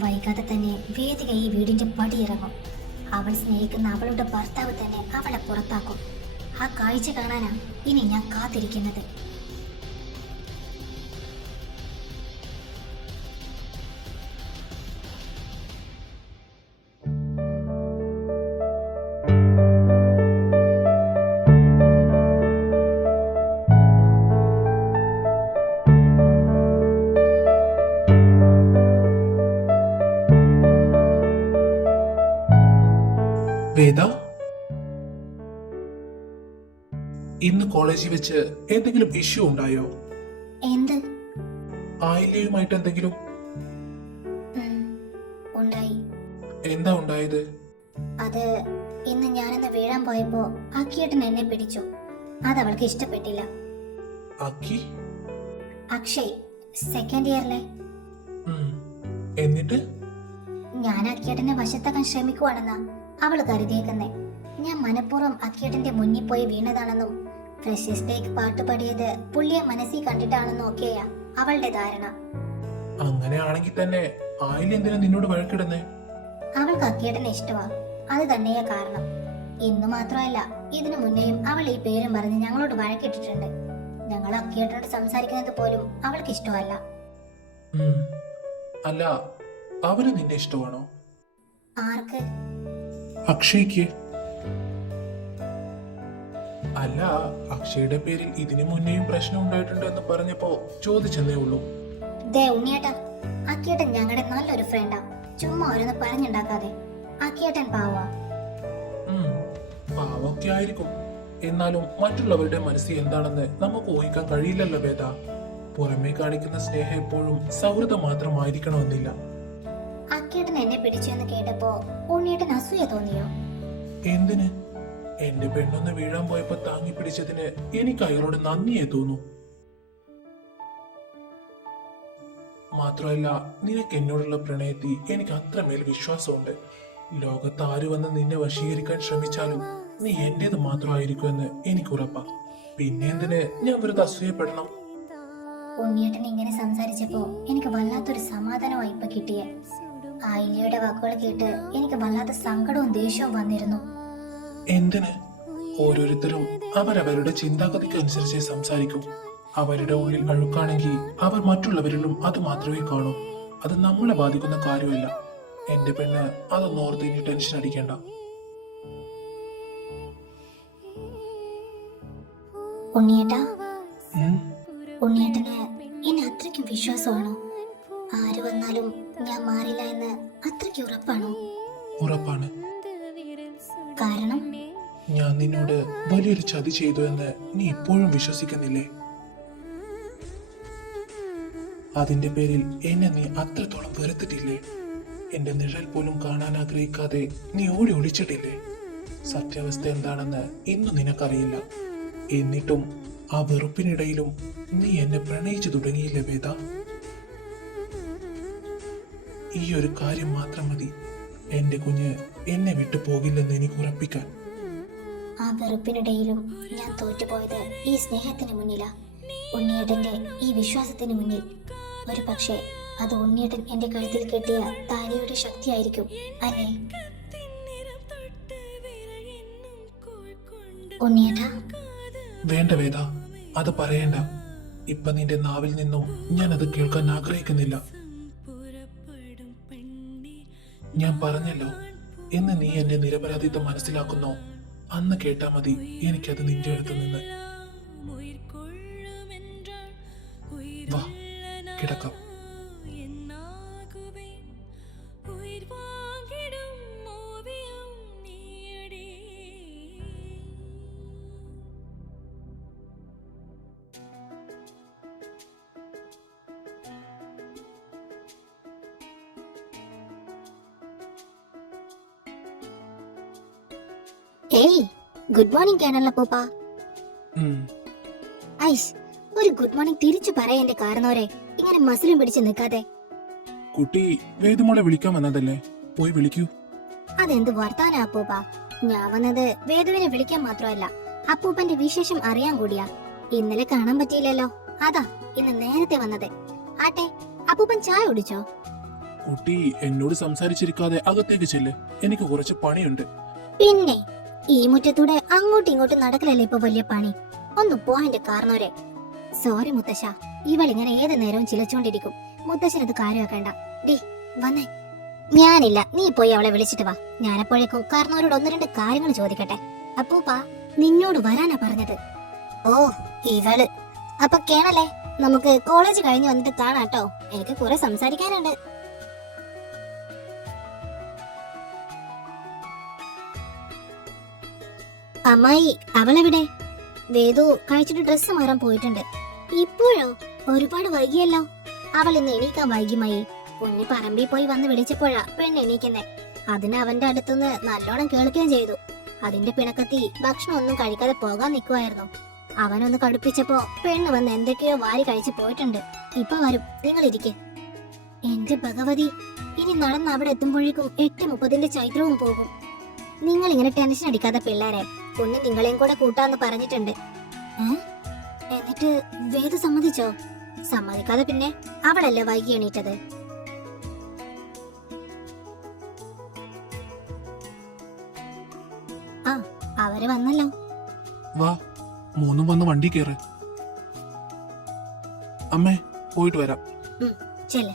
വൈകാതെ തന്നെ വേദിക ഈ വീടിന്റെ പടിയിറങ്ങും. അവൾ സ്നേഹിക്കുന്ന അവളുടെ ഭർത്താവ് തന്നെ അവളെ പുറത്താക്കും. ആ കാഴ്ച കാണാനാ ഇനി ഞാൻ കാത്തിരിക്കുന്നത്. വേദ, ഇന്ന് കോളേജിൽ വെച്ച് എന്തെങ്കിലും ഇഷ്യൂ ഉണ്ടായോ? എന്ത്? ആയില്ലയുമായിട്ട് എന്തെങ്കിലും? ഉണ്ടായി. എന്താ ഉണ്ടായത്? അത് ഇന്ന് ഞാനെന്ന് വീഴാൻ പോയപ്പോ അക്കിയേട്ടൻ എന്നെ പിടിച്ചു. അതവൾക്ക് ഇഷ്ടപ്പെട്ടില്ല. അക്കി? അക്ഷയ്, സെക്കൻഡ് ഇയറിലെ. എന്നിട്ട്? ഞാൻ അക്കിയേട്ടനെ വശത്താക്കാൻ ശ്രമിക്കുവാണെന്നാ അവള് കരുതിയേക്കുന്നേ. ഞാൻ മനഃപൂർവ്വം അക്കിയേട്ടന്റെ മുന്നിൽ പോയി വീണതാണെന്നും ഫ്രഷേഴ്സ് ഡേക്ക് പാട്ട് പാടിയത് പുള്ളിയെ മനസ്സിൽ കണ്ടിട്ടാണെന്നും ഒക്കെയാ അവളുടെ ധാരണ. അങ്ങനെയാണെങ്കിൽ തന്നെ ആയില്ല എന്തിനാ നിന്നോട് വഴക്കിടുന്നേ? അവൾക്ക് അക്കിയേട്ടനെ ഇഷ്ടമാ, അത് തന്നെയാ കാരണം. ഇന്ന് മാത്രമല്ല, ഇതിനു മുന്നേയും അവൾ ഈ പേരും പറഞ്ഞ് ഞങ്ങളോട് വഴക്കിട്ടിട്ടുണ്ട്. ഞങ്ങൾ അക്കിയേട്ടനോട് സംസാരിക്കുന്നത് പോലും അവൾക്ക് ഇഷ്ടമല്ല. അല്ല, അവന് നിന്നെ ഇഷ്ടമാണോ? ആർക്ക്? അക്ഷയ്ക്ക്. അല്ല, അക്ഷയുടെ പേരിൽ ഇതിനു മുന്നേയും പ്രശ്നം ഉണ്ടായിട്ടുണ്ട് എന്ന് പറഞ്ഞപ്പോ ചോദിച്ചെന്നേ ഉള്ളൂ. ദേ ഉണ്ണിയേട്ടാ, അക്കിയേട്ടൻ ഞങ്ങളുടെ നല്ലൊരു ഫ്രണ്ടാ. ചുമ്മാ ഓരോന്ന് പറഞ്ഞുണ്ടാക്കാതെ. അക്കിയേട്ടൻ പാവാ. പാവൊക്കെ ആയിരിക്കും, എന്നാലും മറ്റുള്ളവരുടെ മനസ്സിൽ എന്താണെന്ന് നമുക്ക് ഊഹിക്കാൻ കഴിയില്ലല്ലോ വേദ. പുറമേ കാണിക്കുന്ന സ്നേഹം എപ്പോഴും സൗഹൃദം മാത്രമായിരിക്കണമെന്നില്ല. അക്കിയേട്ടൻ എന്നെ പിടിച്ചു എന്ന് കേട്ടപ്പോ ഉണ്ണിയേട്ടൻ അസൂയ തോന്നിയോ? എന്തിന്? എന്റെ പെണ്ണൊന്ന് വീഴാൻ പോയപ്പോ താങ്ങി പിടിച്ചതിന് എനിക്ക് അയാളോട് നന്ദിയേ തോന്നു. മാത്രമല്ല, നിനക്ക് എന്നോടുള്ള പ്രണയത്തിൽ എനിക്ക് അത്രമേൽ വിശ്വാസമുണ്ട്. ലോകത്ത് ആര് വന്ന് നിന്നെ വശീകരിക്കാൻ ശ്രമിച്ചാലും നീ എന്റേത് മാത്രമായിരിക്കുമെന്ന് എനിക്ക് ഉറപ്പാ. പിന്നെ എന്തിന് ഞാൻ വെറുതെ അസൂയപ്പെടണം? ഉണ്ണിയേട്ടൻ ഇങ്ങനെ സംസാരിച്ചപ്പോ എനിക്ക് വല്ലാത്തൊരു സമാധാനമായി ഇപ്പൊ കിട്ടിയേ. ആയില്ലയുടെ വാക്കുകൾ കേട്ട് എനിക്ക് വല്ലാത്ത സങ്കടവും ദേഷ്യവും വന്നിരുന്നു. എന്തിന്? ഓരോരുത്തരും അവരവരുടെ ചിന്താഗതിക്ക് അനുസരിച്ച് സംസാരിക്കും. അവരുടെ ഉള്ളിൽ അഴുക്കാണെങ്കിൽ അവർ മറ്റുള്ളവരിലും അത് മാത്രമേ കാണൂ. അത് നമ്മളെ ബാധിക്കുന്ന കാര്യമല്ല. എന്റെ പെണ്ണ് അതൊന്നും ഓർത്ത് ഇനി ടെൻഷൻ അടിക്കേണ്ട. ഉണ്ണിയേട്ടാ, ഉം, ഉണ്ണിയേട്ടന് എന്നെ അത്രയ്ക്കും വിശ്വാസമാണോ? ആര് വന്നാലും ഞാൻ മാറില്ല എന്ന് അത്രയ്ക്ക് ഉറപ്പാണോ? ഉറപ്പാണ്. കാരണം ഞാൻ നിന്നോട് വലിയൊരു ചതി ചെയ്തു എന്ന് നീ ഇപ്പോഴും വിശ്വസിക്കുന്നില്ലേ? അതിന്റെ പേരിൽ എന്നെ നീ അത്രത്തോളം വെറുത്തിട്ടില്ലേ? എന്റെ നിഴൽ പോലും കാണാൻ ആഗ്രഹിക്കാതെ നീ ഓടി ഒളിച്ചിട്ടില്ലേ? സത്യാവസ്ഥ എന്താണെന്ന് ഇന്നും നിനക്കറിയില്ല. എന്നിട്ടും ആ വെറുപ്പിനിടയിലും നീ എന്നെ പ്രണയിച്ചു തുടങ്ങിയില്ലേ വേദ? ഈ ഒരു കാര്യം മാത്രം മതി എന്റെ കുഞ്ഞ് എന്നെ വിട്ടു പോകില്ലെന്ന് എനിക്ക് ഉറപ്പിക്കാൻ. ആ വെറുപ്പിനിടയിലും ഞാൻ തോറ്റുപോയത് ഈ സ്നേഹത്തിന് മുന്നിലാ, ഉണ്ണിയേട്ടന്റെ ഈ വിശ്വാസത്തിന് മുന്നിൽ. ഒരു പക്ഷേ അത് ഉണ്ണിയേട്ടൻ എന്റെ കഴുത്തിൽ കെട്ടിയ താലിയുടെ ശക്തിയായിരിക്കും അല്ലേ? ഉണ്ണിയേട്ടാ, വേണ്ട വേദ, അത് പറയണ്ട. ഇപ്പൊ നിന്റെ നാവിൽ നിന്നും ഞാൻ അത് കേൾക്കാൻ ആഗ്രഹിക്കുന്നില്ല. ഞാൻ പറഞ്ഞല്ലോ, എന്ന് നീ എന്റെ നിരപരാധിത്വം മനസ്സിലാക്കുന്നോ അന്ന് കേട്ടാ മതി എനിക്കത് നിന്റെ അടുത്ത് നിന്ന്. വാ, കിടക്കാം. ഏയ്, ഗുഡ് മോർണിംഗ് കേണല്ല പൂപ്പ. ഉം, ഐസ്, ഒരു ഗുഡ് മോർണിംഗ് തിരിച്ചു പറയാ എന്റെ കാരണവരെ. ഇങ്ങനെ മസിലും പിടിച്ച് നിൽക്കാതെ. കുട്ടി വേദമോളെ വിളിക്കാൻ വന്നതല്ലേ, പോയി വിളിക്കൂ. അതെന്ത് വർത്താനാ അപ്പൂപ്പ? ഞാൻ വന്നത് വേദുവിനെ വിളിക്കാൻ മാത്രമല്ല, അപ്പൂപ്പന്റെ വിശേഷം അറിയാൻ കൂടിയാ. ഇന്നലെ കാണാൻ പറ്റിയില്ലല്ലോ, അതാ ഇന്ന് നേരത്തെ വന്നത്. ആട്ടെ, അപ്പൂപ്പൻ ചായ കുടിച്ചോ? കുട്ടി എന്നോട് സംസാരിച്ചിരിക്കാതെ അകത്തേക്ക് ചെല്ല്, എനിക്ക് കുറച്ച് പണിയുണ്ട്. പിന്നെ ഈ മുറ്റത്തൂടെ അങ്ങോട്ടും ഇങ്ങോട്ടും നടക്കലല്ലേ ഇപ്പൊ വലിയ പണി. ഒന്ന് പോ എന്റെ കാരണവരെ. സോറി മുത്തശ്ശ, ഇവളിങ്ങനെ ഏത് നേരവും ചിലച്ചോണ്ടിരിക്കും. മുത്തശ്ശനത് കാര്യമാക്കണ്ട. ഡി വന്നേ. ഞാനില്ല, നീ പോയി അവളെ വിളിച്ചിട്ട് വാ. ഞാനപ്പോഴേക്കും കാരണവരോട് ഒന്ന് രണ്ട് കാര്യങ്ങൾ ചോദിക്കട്ടെ. അപ്പൂപ്പ നിന്നോട് വരാനാ പറഞ്ഞത്. ഓ ഇവള്. അപ്പൊ കേണല്ലേ, നമുക്ക് കോളേജ് കഴിഞ്ഞ് വന്നിട്ട് കാണാട്ടോ. എനിക്ക് കുറെ സംസാരിക്കാനുണ്ട്. അമ്മായി അവളെവിടെ? വേദു കഴിച്ചിട്ട് ഡ്രസ്സ് മാറാൻ പോയിട്ടുണ്ട്. ഇപ്പോഴോ? ഒരുപാട് വൈകിയല്ലോ. അവൾ ഇന്ന് എണീക്കാൻ വൈകിമായി. കുഞ്ഞി പറമ്പിൽ പോയി വന്ന് വിളിച്ചപ്പോഴാ പെണ്ണ് എണീക്കുന്നേ. അതിന് അവന്റെ അടുത്തുനിന്ന് നല്ലോണം കേൾക്കുകയും ചെയ്തു. അതിന്റെ പിണക്കത്തി ഭക്ഷണം ഒന്നും കഴിക്കാതെ പോകാൻ നിൽക്കുമായിരുന്നു. അവനൊന്ന് കടുപ്പിച്ചപ്പോ പെണ്ണ് വന്ന് എന്തൊക്കെയോ വാരി കഴിച്ചു പോയിട്ടുണ്ട്. ഇപ്പൊ വരും, നിങ്ങളിരിക്കെ. എന്റെ ഭഗവതി, ഇനി നടന്ന് അവിടെ എത്തുമ്പോഴേക്കും 8:30 ചൈത്രവും പോകും. നിങ്ങൾ ഇങ്ങനെ ടെൻഷൻ അടിക്കാതെ പിള്ളേരെ, കുഞ്ഞ് നിങ്ങളെയും കൂടെ കൂട്ടാന്ന് പറഞ്ഞിട്ടുണ്ട്. എന്നിട്ട് വേദ സമ്മതിച്ചോ? സമ്മതിക്കാതെ പിന്നെ അവളല്ലേ വൈകി എണീറ്റത്. ആ, അവര് വന്നല്ലോ. വാ, മൂന്നും വന്ന് വണ്ടി കയറ്. അമ്മേ, പോയിട്ട് വരാം. ചെല്ല്.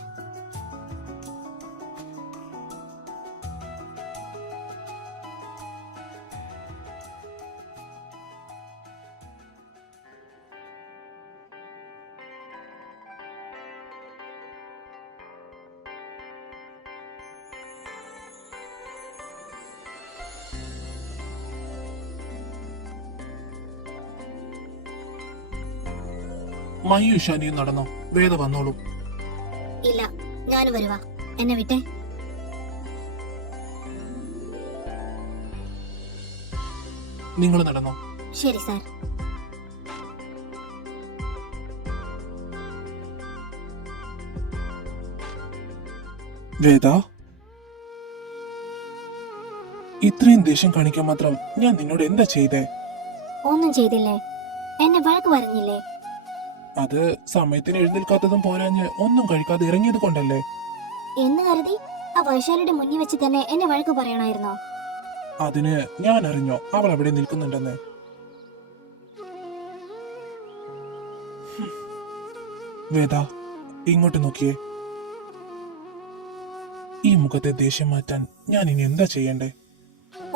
മയ്യു ഇഷാനിയും നടന്നോ? വേദ വന്നോളൂ. ഇല്ല, ഞാനും വരുവാ. എന്നെ വിട്ടേ. നിങ്ങൾ നടന്നോ? ശരി സാർ. വേദ, ഇത്രയും ദേഷ്യം കാണിക്കാൻ മാത്രം ഞാൻ നിന്നോട് എന്താ ചെയ്തേ? ഒന്നും ചെയ്തില്ലേ? എന്നെ വഴക്ക് പറഞ്ഞില്ലേ? അത് സമയത്തിന് എഴുന്നേൽക്കാത്തതും പോരാഞ്ഞ് ഒന്നും കഴിക്കാതെ ഇറങ്ങിയത് കൊണ്ടല്ലേ. എന്ന് കരുതി ആ വൈശാലിയുടെ മുന്നിൽ വെച്ച് തന്നെ എന്നെ വഴക്ക് പറയണമായിരുന്നോ? അതിന് ഞാൻ അറിഞ്ഞോ അവൾ അവിടെ നിൽക്കുന്നുണ്ടെന്ന്? വേദ, ഇങ്ങോട്ട് നോക്കിയേ. ഈ മുഖത്തെ ദേഷ്യം മാറ്റാൻ ഞാൻ ഇനി എന്താ ചെയ്യണ്ടേ?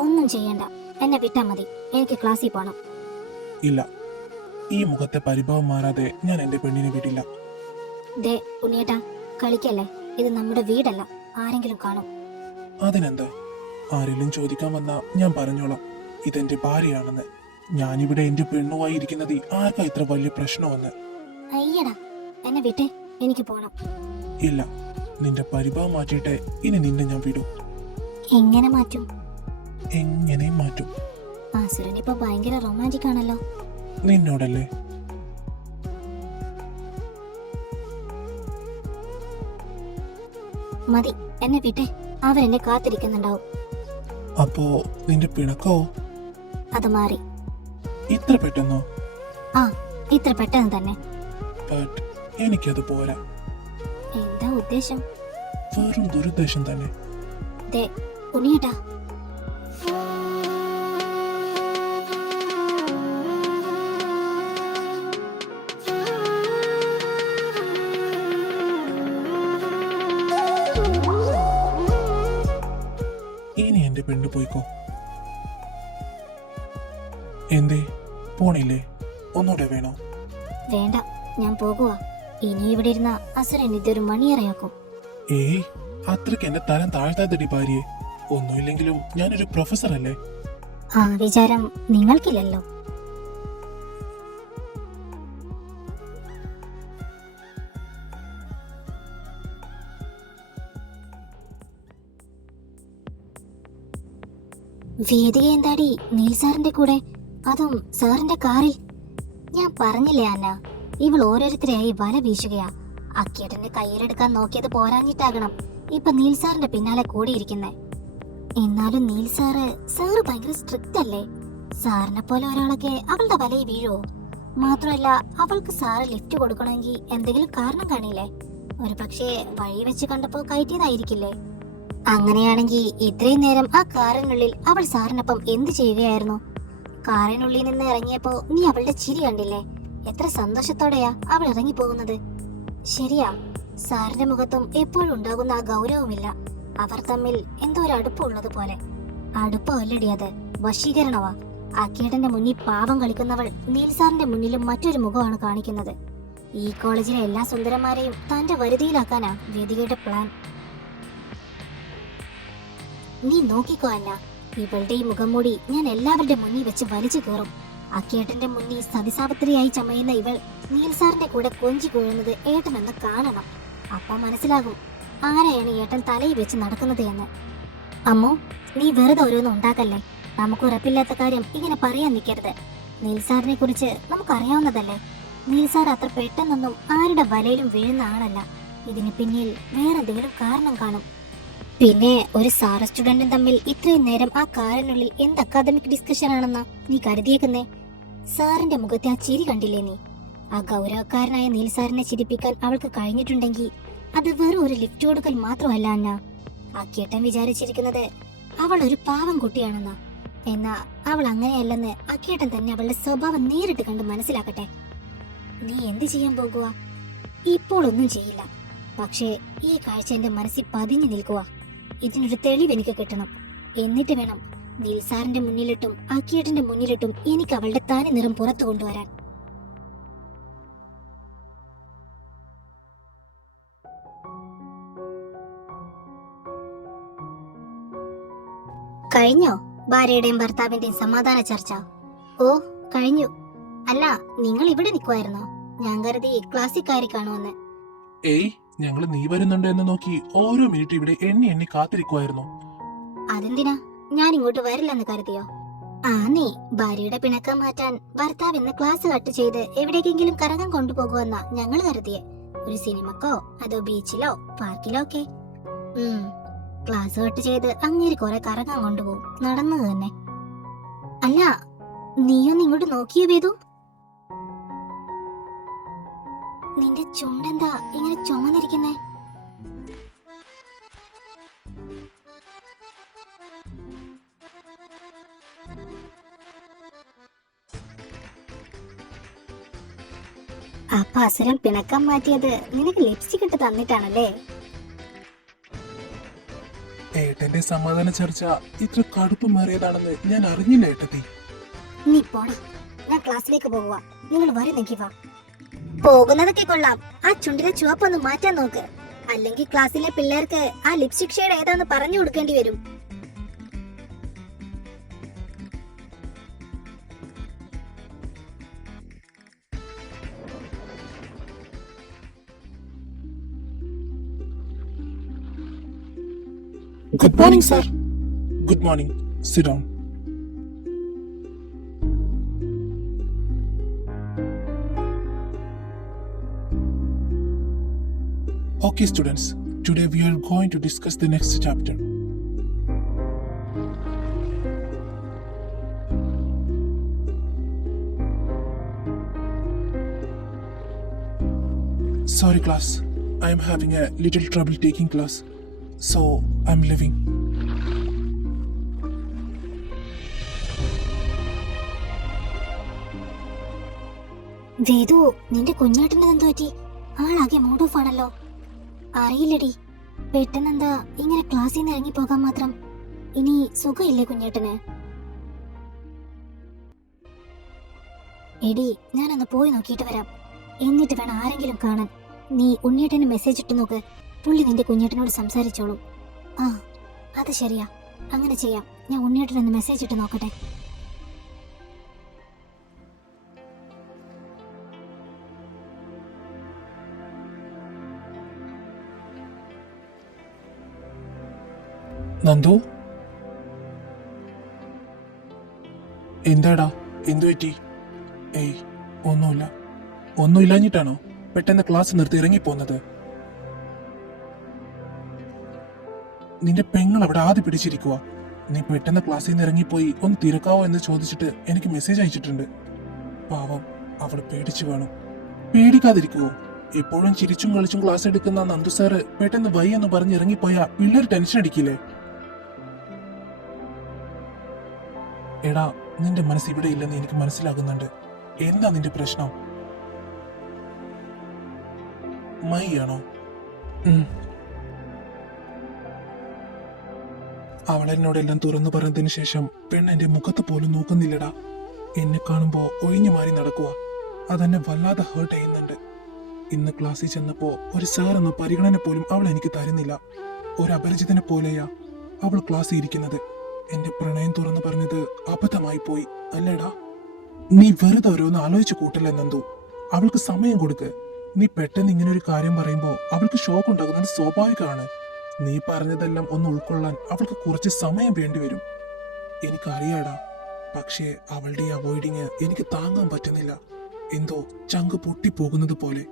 ഒന്നും ചെയ്യണ്ട, എന്നെ വിട്ടാ മതി. എനിക്ക് ക്ലാസ്സിൽ പോണം. ഇല്ല, ഈ മുഖത്തെ പരിഭവം മാറാതെ ഞാൻ എന്റെ പെണ്ണിനെ വിടില്ല. ദേ ഉണ്ണിയേട്ടാ, കളിക്കല്ലേ. ഇത് നമ്മുടെ വീടല്ല, ആരെങ്കിലും കാണും. അതിനെന്താ, ആരെങ്കിലും ചോദിക്കാൻ വന്നാ ഞാൻ പറഞ്ഞോളാം ഇതെന്റെ ഭാര്യയാണെന്ന്. ഞാനിവിടെ എന്റെ പെണ്ണുമായി ഇരിക്കുന്നത് ആർക്കാ ഇത്ര വലിയ പ്രശ്നമെന്ന്. അയ്യടാ, എന്നെ വിട്ടേ, എനിക്ക് പോണം. ഇല്ല, നിന്റെ പരിഭവം മാറ്റിയിട്ടേ ഇനി നിന്നെ ഞാൻ വിടൂ. എങ്ങനെ മാറ്റും? എങ്ങനെ മാറ്റും? ആസുരനിപ്പോ ഭയങ്കര റൊമാൻറ്റിക് ആണല്ലോ. നിന്നോടല്ലേ? മതി, എന്നെ വിട്ടേ. അവരെന്നെ കാത്തിരിക്കുന്നുണ്ടാവും. അപ്പോ നിന്റെ പിണക്കോ? അത് മാറി. ഇത്ര പെട്ടെന്നോ? ആ, ഇത്ര പെട്ടെന്ന് തന്നെ. ബട്ട് എനിക്കത് പോരാ. എന്താ ഉദ്ദേശം? വെറും ദുരുദ്ദേശം തന്നെ. ദേ ഉണ്ണിയേട്ടാ, ഇനി എന്റെ പെണ്ണ് പോയിക്കോ. എന്തേ പോണില്ലേ? ഒന്നൂടെ വേണോ? വേണ്ട, ഞാൻ പോകുക. ഇനി ഇവിടെ ഇരുന്ന അസുരൻ ഇതൊരു മണിയറയാക്കും. ഏയ്, അത്രയ്ക്ക് എന്നെ തരം താഴ്ത്താത്തടി ഭാര്യയെ. ഒന്നുമില്ലെങ്കിലും ഞാനൊരു പ്രൊഫസർ അല്ലേ. ആ വിചാരം നിങ്ങൾക്കില്ലല്ലോ. വേദിക എന്താടി നീൽ സാറിന്റെ കൂടെ, അതും സാറിന്റെ കാറിൽ? ഞാൻ പറഞ്ഞില്ലേ അന്ന, ഇവൾ ഓരോരുത്തരെയായി വല വീശുകയാ. അക്കിയേട്ടന്റെ കയ്യിലെടുക്കാൻ നോക്കിയത് പോരാഞ്ഞിട്ടാകണം ഇപ്പൊ നീൽ സാറിന്റെ പിന്നാലെ കൂടിയിരിക്കുന്നെ. എന്നാലും നീൽ സാറ് ഭയങ്കര സ്ട്രിക്റ്റ് അല്ലേ? സാറിനെ പോലെ ഒരാളൊക്കെ അവളുടെ വലയിൽ വീഴുവോ? മാത്രമല്ല, അവൾക്ക് സാറ് ലിഫ്റ്റ് കൊടുക്കണമെങ്കിൽ എന്തെങ്കിലും കാരണം കാണില്ലേ? ഒരു പക്ഷേ വഴി വെച്ച് കണ്ടപ്പോ കയറ്റിയതായിരിക്കില്ലേ? അങ്ങനെയാണെങ്കിൽ ഇത്രയും നേരം ആ കാറിനുള്ളിൽ അവൾ സാറിനൊപ്പം എന്ത് ചെയ്യുകയായിരുന്നു? കാറിനുള്ളിൽ നിന്ന് ഇറങ്ങിയപ്പോ നീ അവളുടെ ചിരി കണ്ടില്ലേ? എത്ര സന്തോഷത്തോടെയാ അവൾ ഇറങ്ങി പോകുന്നത്. ശരിയാ, സാറിന്റെ മുഖത്തും എപ്പോഴും ഉണ്ടാകുന്ന ആ ഗൗരവമില്ല. അവർ തമ്മിൽ എന്തോ ഒരു അടുപ്പമുള്ളത് പോലെ. അടുപ്പമല്ലടി, അത് വശീകരണവാ. അക്കിയേട്ടന്റെ മുന്നിൽ പാവം കളിക്കുന്നവൾ നീൽ സാറിന്റെ മുന്നിലും മറ്റൊരു മുഖമാണ് കാണിക്കുന്നത്. ഈ കോളേജിലെ എല്ലാ സുന്ദരന്മാരെയും തന്റെ വരുതിയിലാക്കാനാ വേദികയുടെ പ്ലാൻ. നീ നോക്കിക്കോ അന്ന, ഇവളുടെ ഈ മുഖംമൂടി ഞാൻ എല്ലാവരുടെ മുന്നിൽ വെച്ച് വലിച്ചു കയറും. അക്കിയേട്ടന്റെ മുന്നിൽ സതിസാപത്രിയായി ചമയുന്ന ഇവൾ നീൽ സാറിന്റെ കൂടെ കൊഞ്ചി കൊഴുന്നത് ഏട്ടനെന്ന് കാണണം. അപ്പം മനസ്സിലാകും ആരെയാണ് ഏട്ടൻ തലയിൽ വെച്ച് നടക്കുന്നത് എന്ന്. അമ്മോ, നീ വെറുതെ ഓരോന്നും ഉണ്ടാക്കല്ലേ. നമുക്ക് ഉറപ്പില്ലാത്ത കാര്യം ഇങ്ങനെ പറയാൻ നിൽക്കരുത്. നീൽ സാറിനെ കുറിച്ച് നമുക്കറിയാവുന്നതല്ലേ. നീൽ സാർ അത്ര പെട്ടെന്നൊന്നും ആരുടെ വലയിലും വീഴുന്ന ആളല്ല. ഇതിന് പിന്നിൽ വേറെന്തെങ്കിലും കാരണം കാണും. പിന്നെ ഒരു സാറ് സ്റ്റുഡന്റും തമ്മിൽ ഇത്രയും നേരം ആ കാറിനുള്ളിൽ എന്ത് അക്കാദമിക് ഡിസ്കഷൻ ആണെന്നാ നീ കരുതിയേക്കുന്നേ? സാറിന്റെ മുഖത്തെ ആ ചിരി കണ്ടില്ലേ നീ? ആ ഗൗരവക്കാരനായ നീൽ സാറിനെ ചിരിപ്പിക്കാൻ അവൾക്ക് കഴിഞ്ഞിട്ടുണ്ടെങ്കിൽ അത് വെറും ഒരു ലിഫ്റ്റ് കൊടുക്കൽ മാത്രമല്ല അന്ന. ആ കേട്ടൻ വിചാരിച്ചിരിക്കുന്നത് അവൾ ഒരു പാവം കുട്ടിയാണെന്നാ. എന്നാ അവൾ അങ്ങനെയല്ലെന്ന് അക്കേട്ടൻ തന്നെ അവളുടെ സ്വഭാവം നേരിട്ട് കണ്ട് മനസ്സിലാക്കട്ടെ. നീ എന്ത് ചെയ്യാൻ പോകുക? ഇപ്പോൾ ഒന്നും ചെയ്യില്ല. പക്ഷേ ഈ കാഴ്ച എന്റെ മനസ്സിൽ പതിഞ്ഞു നിൽക്കുക. ഇതിനൊരു തെളിവ് എനിക്ക് കിട്ടണം. എന്നിട്ട് വേണം നീൽ സാറിന്റെ മുന്നിലിട്ടും അക്കിയേട്ടന്റെ മുന്നിലിട്ടും എനിക്ക് അവളുടെ തനി നിറം പുറത്തു കൊണ്ടുവരാൻ. കഴിഞ്ഞോ ഭാര്യയുടെയും ഭർത്താവിന്റെയും സമാധാന ചർച്ച? ഓ കഴിഞ്ഞു. അല്ല, നിങ്ങൾ ഇവിടെ നിൽക്കുമായിരുന്നോ? ഞാൻ കരുതി ക്ലാസ്സിൽ കയറി കാണുമെന്ന്. ഏയ്, ഞങ്ങള് നീ വരുന്നുണ്ട് എന്ന് നോക്കി ഓരോ മിനിറ്റ് ഇവിടെ എണ്ണി എണ്ണി കാത്തിരിക്കുമായിരുന്നു. അതെന്തിനാ? ഞാൻ ഇങ്ങോട്ട് വരില്ലെന്ന് കരുതിയോ? നീ ഭാര്യയുടെ പിണക്കം മാറ്റാൻ ഭർത്താവ് ഇന്ന് ക്ലാസ് കട്ട് ചെയ്ത് എവിടേക്കെങ്കിലും കറങ്ങാൻ കൊണ്ടുപോകുമെന്നാ ഞങ്ങൾ കരുതിയെ. ഒരു സിനിമക്കോ അതോ ബീച്ചിലോ പാർക്കിലോ ഒക്കെ. ക്ലാസ് കട്ട് ചെയ്ത് അങ്ങേര് കുറെ കറങ്ങാൻ കൊണ്ടുപോകും, നടന്നത് തന്നെ. അല്ല, നീയൊന്ന് ഇങ്ങോട്ട് നോക്കിയോ വേദു? നിന്റെ ചുണ്ടെന്താ ഇങ്ങനെ ചുമന്നിരിക്കുന്നേ? അപ്പൊ അസുരൻ പിണക്കം മാറ്റിയത് നിനക്ക് ലിപ്സ്റ്റിക് ഇട്ട് തന്നിട്ടാണല്ലേ? ഏട്ടന്റെ സമാധാന ചർച്ച ഇത്ര കടുപ്പമേറിയതാണെന്ന് ഞാൻ അറിഞ്ഞില്ല ഏട്ടത്തി. നീ പോടാ, ഞാൻ ക്ലാസ്സിലേക്ക് പോകുക. നിങ്ങൾ വരുന്നെങ്കി വാ. പോകുന്നതൊക്കെ കൊള്ളാം, ആ ചുണ്ടിലെ ചുവപ്പൊന്ന് മാറ്റാൻ നോക്ക്. അല്ലെങ്കിൽ ക്ലാസ്സിലെ പിള്ളേർക്ക് ആ ലിപ്സ്റ്റിക് ഷെയ്ഡ് ഏതാന്ന് പറഞ്ഞു കൊടുക്കേണ്ടി വരും. Good morning sir. Good morning. Sit down. Okay students, today we are going to discuss the next chapter. Sorry class, I am having a little trouble taking class, so I'm leaving. വേദു, നിന്റെ കുഞ്ഞാട്ടിന്റെ എന്തോ പറ്റി? ആളാകെ mood off ആണല്ലോ. അറിയില്ലടി, പെട്ടെന്നെന്താ ഇങ്ങനെ ക്ലാസ്സിൽ നിന്ന് ഇറങ്ങി പോകാൻ മാത്രം? ഇനി സുഖമില്ലേ കുഞ്ഞേട്ടന്? എടി, ഞാനൊന്ന് പോയി നോക്കിയിട്ട് വരാം. എന്നിട്ട് വേണം ആരെങ്കിലും കാണാൻ. നീ ഉണ്ണിയേട്ടന് മെസ്സേജ് ഇട്ട് നോക്ക്. പുള്ളി നിന്റെ കുഞ്ഞേട്ടനോട് സംസാരിച്ചോളും. ആ, അത് ശരിയാ, അങ്ങനെ ചെയ്യാം. ഞാൻ ഉണ്ണിയേട്ടനൊന്ന് മെസ്സേജ് ഇട്ട് നോക്കട്ടെ. നന്ദു, എന്താടാ, എന്തു പറ്റി? ഏയ്, ഒന്നുമില്ലാഞ്ഞിട്ടാണോ പെട്ടെന്ന് ക്ലാസ് നിർത്തി ഇറങ്ങിപ്പോന്നത്? നിന്റെ പെങ്ങൾ അവിടെ ആദ്യം പിടിച്ചിരിക്കുക. നീ പെട്ടെന്ന് ക്ലാസ്സിൽ നിന്ന് ഇറങ്ങിപ്പോയി ഒന്ന് തിരക്കാവോ എന്ന് ചോദിച്ചിട്ട് എനിക്ക് മെസ്സേജ് അയച്ചിട്ടുണ്ട്. പാവം, അവൾ പേടിച്ചു വേണം. പേടിക്കാതിരിക്കുവോ? എപ്പോഴും ചിരിച്ചും കളിച്ചും ക്ലാസ് എടുക്കുന്ന നന്ദു സാറ് പെട്ടെന്ന് വൈ എന്ന് പറഞ്ഞ് ഇറങ്ങിപ്പോയാ പിള്ളേർ ടെൻഷൻ അടിക്കില്ലേ? എടാ, നിന്റെ മനസ്സ് ഇവിടെ ഇല്ലെന്ന് എനിക്ക് മനസ്സിലാകുന്നുണ്ട്. എന്താ നിന്റെ പ്രശ്നം? മൈയാണോ? അവൾ എന്നോടെല്ലാം തുറന്നു പറഞ്ഞതിന് ശേഷം പെണ്ണെന്റെ മുഖത്ത് പോലും നോക്കുന്നില്ലടാ. എന്നെ കാണുമ്പോ ഒഴിഞ്ഞു മാറി നടക്കുക. അതെന്നെ വല്ലാതെ ഹേർട്ട് ചെയ്യുന്നുണ്ട്. ഇന്ന് ക്ലാസ്സിൽ ചെന്നപ്പോ ഒരു സാർ എന്ന പരിഗണന പോലും അവൾ എനിക്ക് തരുന്നില്ല. ഒരു അപരിചിതനെ പോലെയാ അവൾ ക്ലാസ്സിൽ ഇരിക്കുന്നത്. എന്റെ പ്രണയം തുറന്നു പറഞ്ഞത് അബദ്ധമായി പോയി അല്ലേടാ? നീ വെറുതെ ഓരോന്ന് ആലോചിച്ച് കൂട്ടല്ലേ നന്ദു. അവൾക്ക് സമയം കൊടുക്ക്. നീ പെട്ടെന്ന് ഇങ്ങനെ ഒരു കാര്യം പറയുമ്പോ അവൾക്ക് ഷോക്ക് ഉണ്ടാകുന്നത് സ്വാഭാവികമാണ്. നീ പറഞ്ഞതെല്ലാം ഒന്ന് ഉൾക്കൊള്ളാൻ അവൾക്ക് കുറച്ച് സമയം വേണ്ടിവരും. എനിക്കറിയാടാ, പക്ഷേ അവളുടെ ഈ അവോയ്ഡിങ് എനിക്ക് താങ്ങാൻ പറ്റുന്നില്ല. എന്തോ ചങ്ക് പൊട്ടിപ്പോകുന്നത് പോലെ.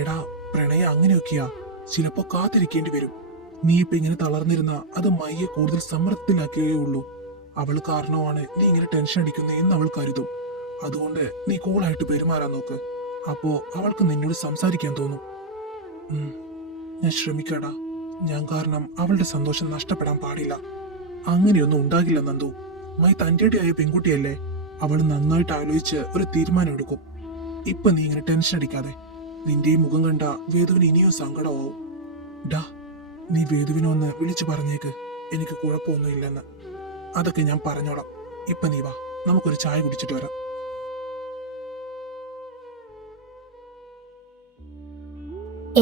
എടാ, പ്രണയം അങ്ങനെയൊക്കെയാ. ചിലപ്പോ കാത്തിരിക്കേണ്ടി വരും. നീ ഇപ്പൊ ഇങ്ങനെ തളർന്നിരുന്ന അത് മയ്യെ കൂടുതൽ സമ്മർദ്ദത്തിലാക്കിയേ ഉള്ളൂ. അവൾ കാരണമാണ് നീ ഇങ്ങനെ ടെൻഷൻ അടിക്കുന്നത് എന്ന് അവൾ കരുതും. അതുകൊണ്ട് നീ കൂളായിട്ട് പെരുമാറാൻ നോക്ക്. അപ്പോ അവൾക്ക് നിന്നോട് സംസാരിക്കാൻ തോന്നും. ഞാൻ ശ്രമിക്കാടാ. ഞാൻ കാരണം അവളുടെ സന്തോഷം നഷ്ടപ്പെടാൻ പാടില്ല. അങ്ങനെയൊന്നും ഉണ്ടാകില്ല നന്ദു. മൈ തന്റേടിയായ പെൺകുട്ടിയല്ലേ. അവൾ നന്നായിട്ട് ആലോചിച്ച് ഒരു തീരുമാനം എടുക്കും. ഇപ്പൊ നീ ഇങ്ങനെ ടെൻഷൻ അടിക്കാതെ. നിന്റെ ഈ മുഖം കണ്ട വേദുവിന് ഇനിയും സങ്കടമാവും. ഡാ, നീ വേദുവിനൊന്ന് വിളിച്ചു പറഞ്ഞേക്ക് എനിക്ക് കുഴപ്പമൊന്നുമില്ലെന്ന്. അതൊക്കെ ഞാൻ പറഞ്ഞോളാം. ഇപ്പൊ നീ വാ, നമുക്കൊരു ചായ കുടിച്ചിട്ട് വരാം.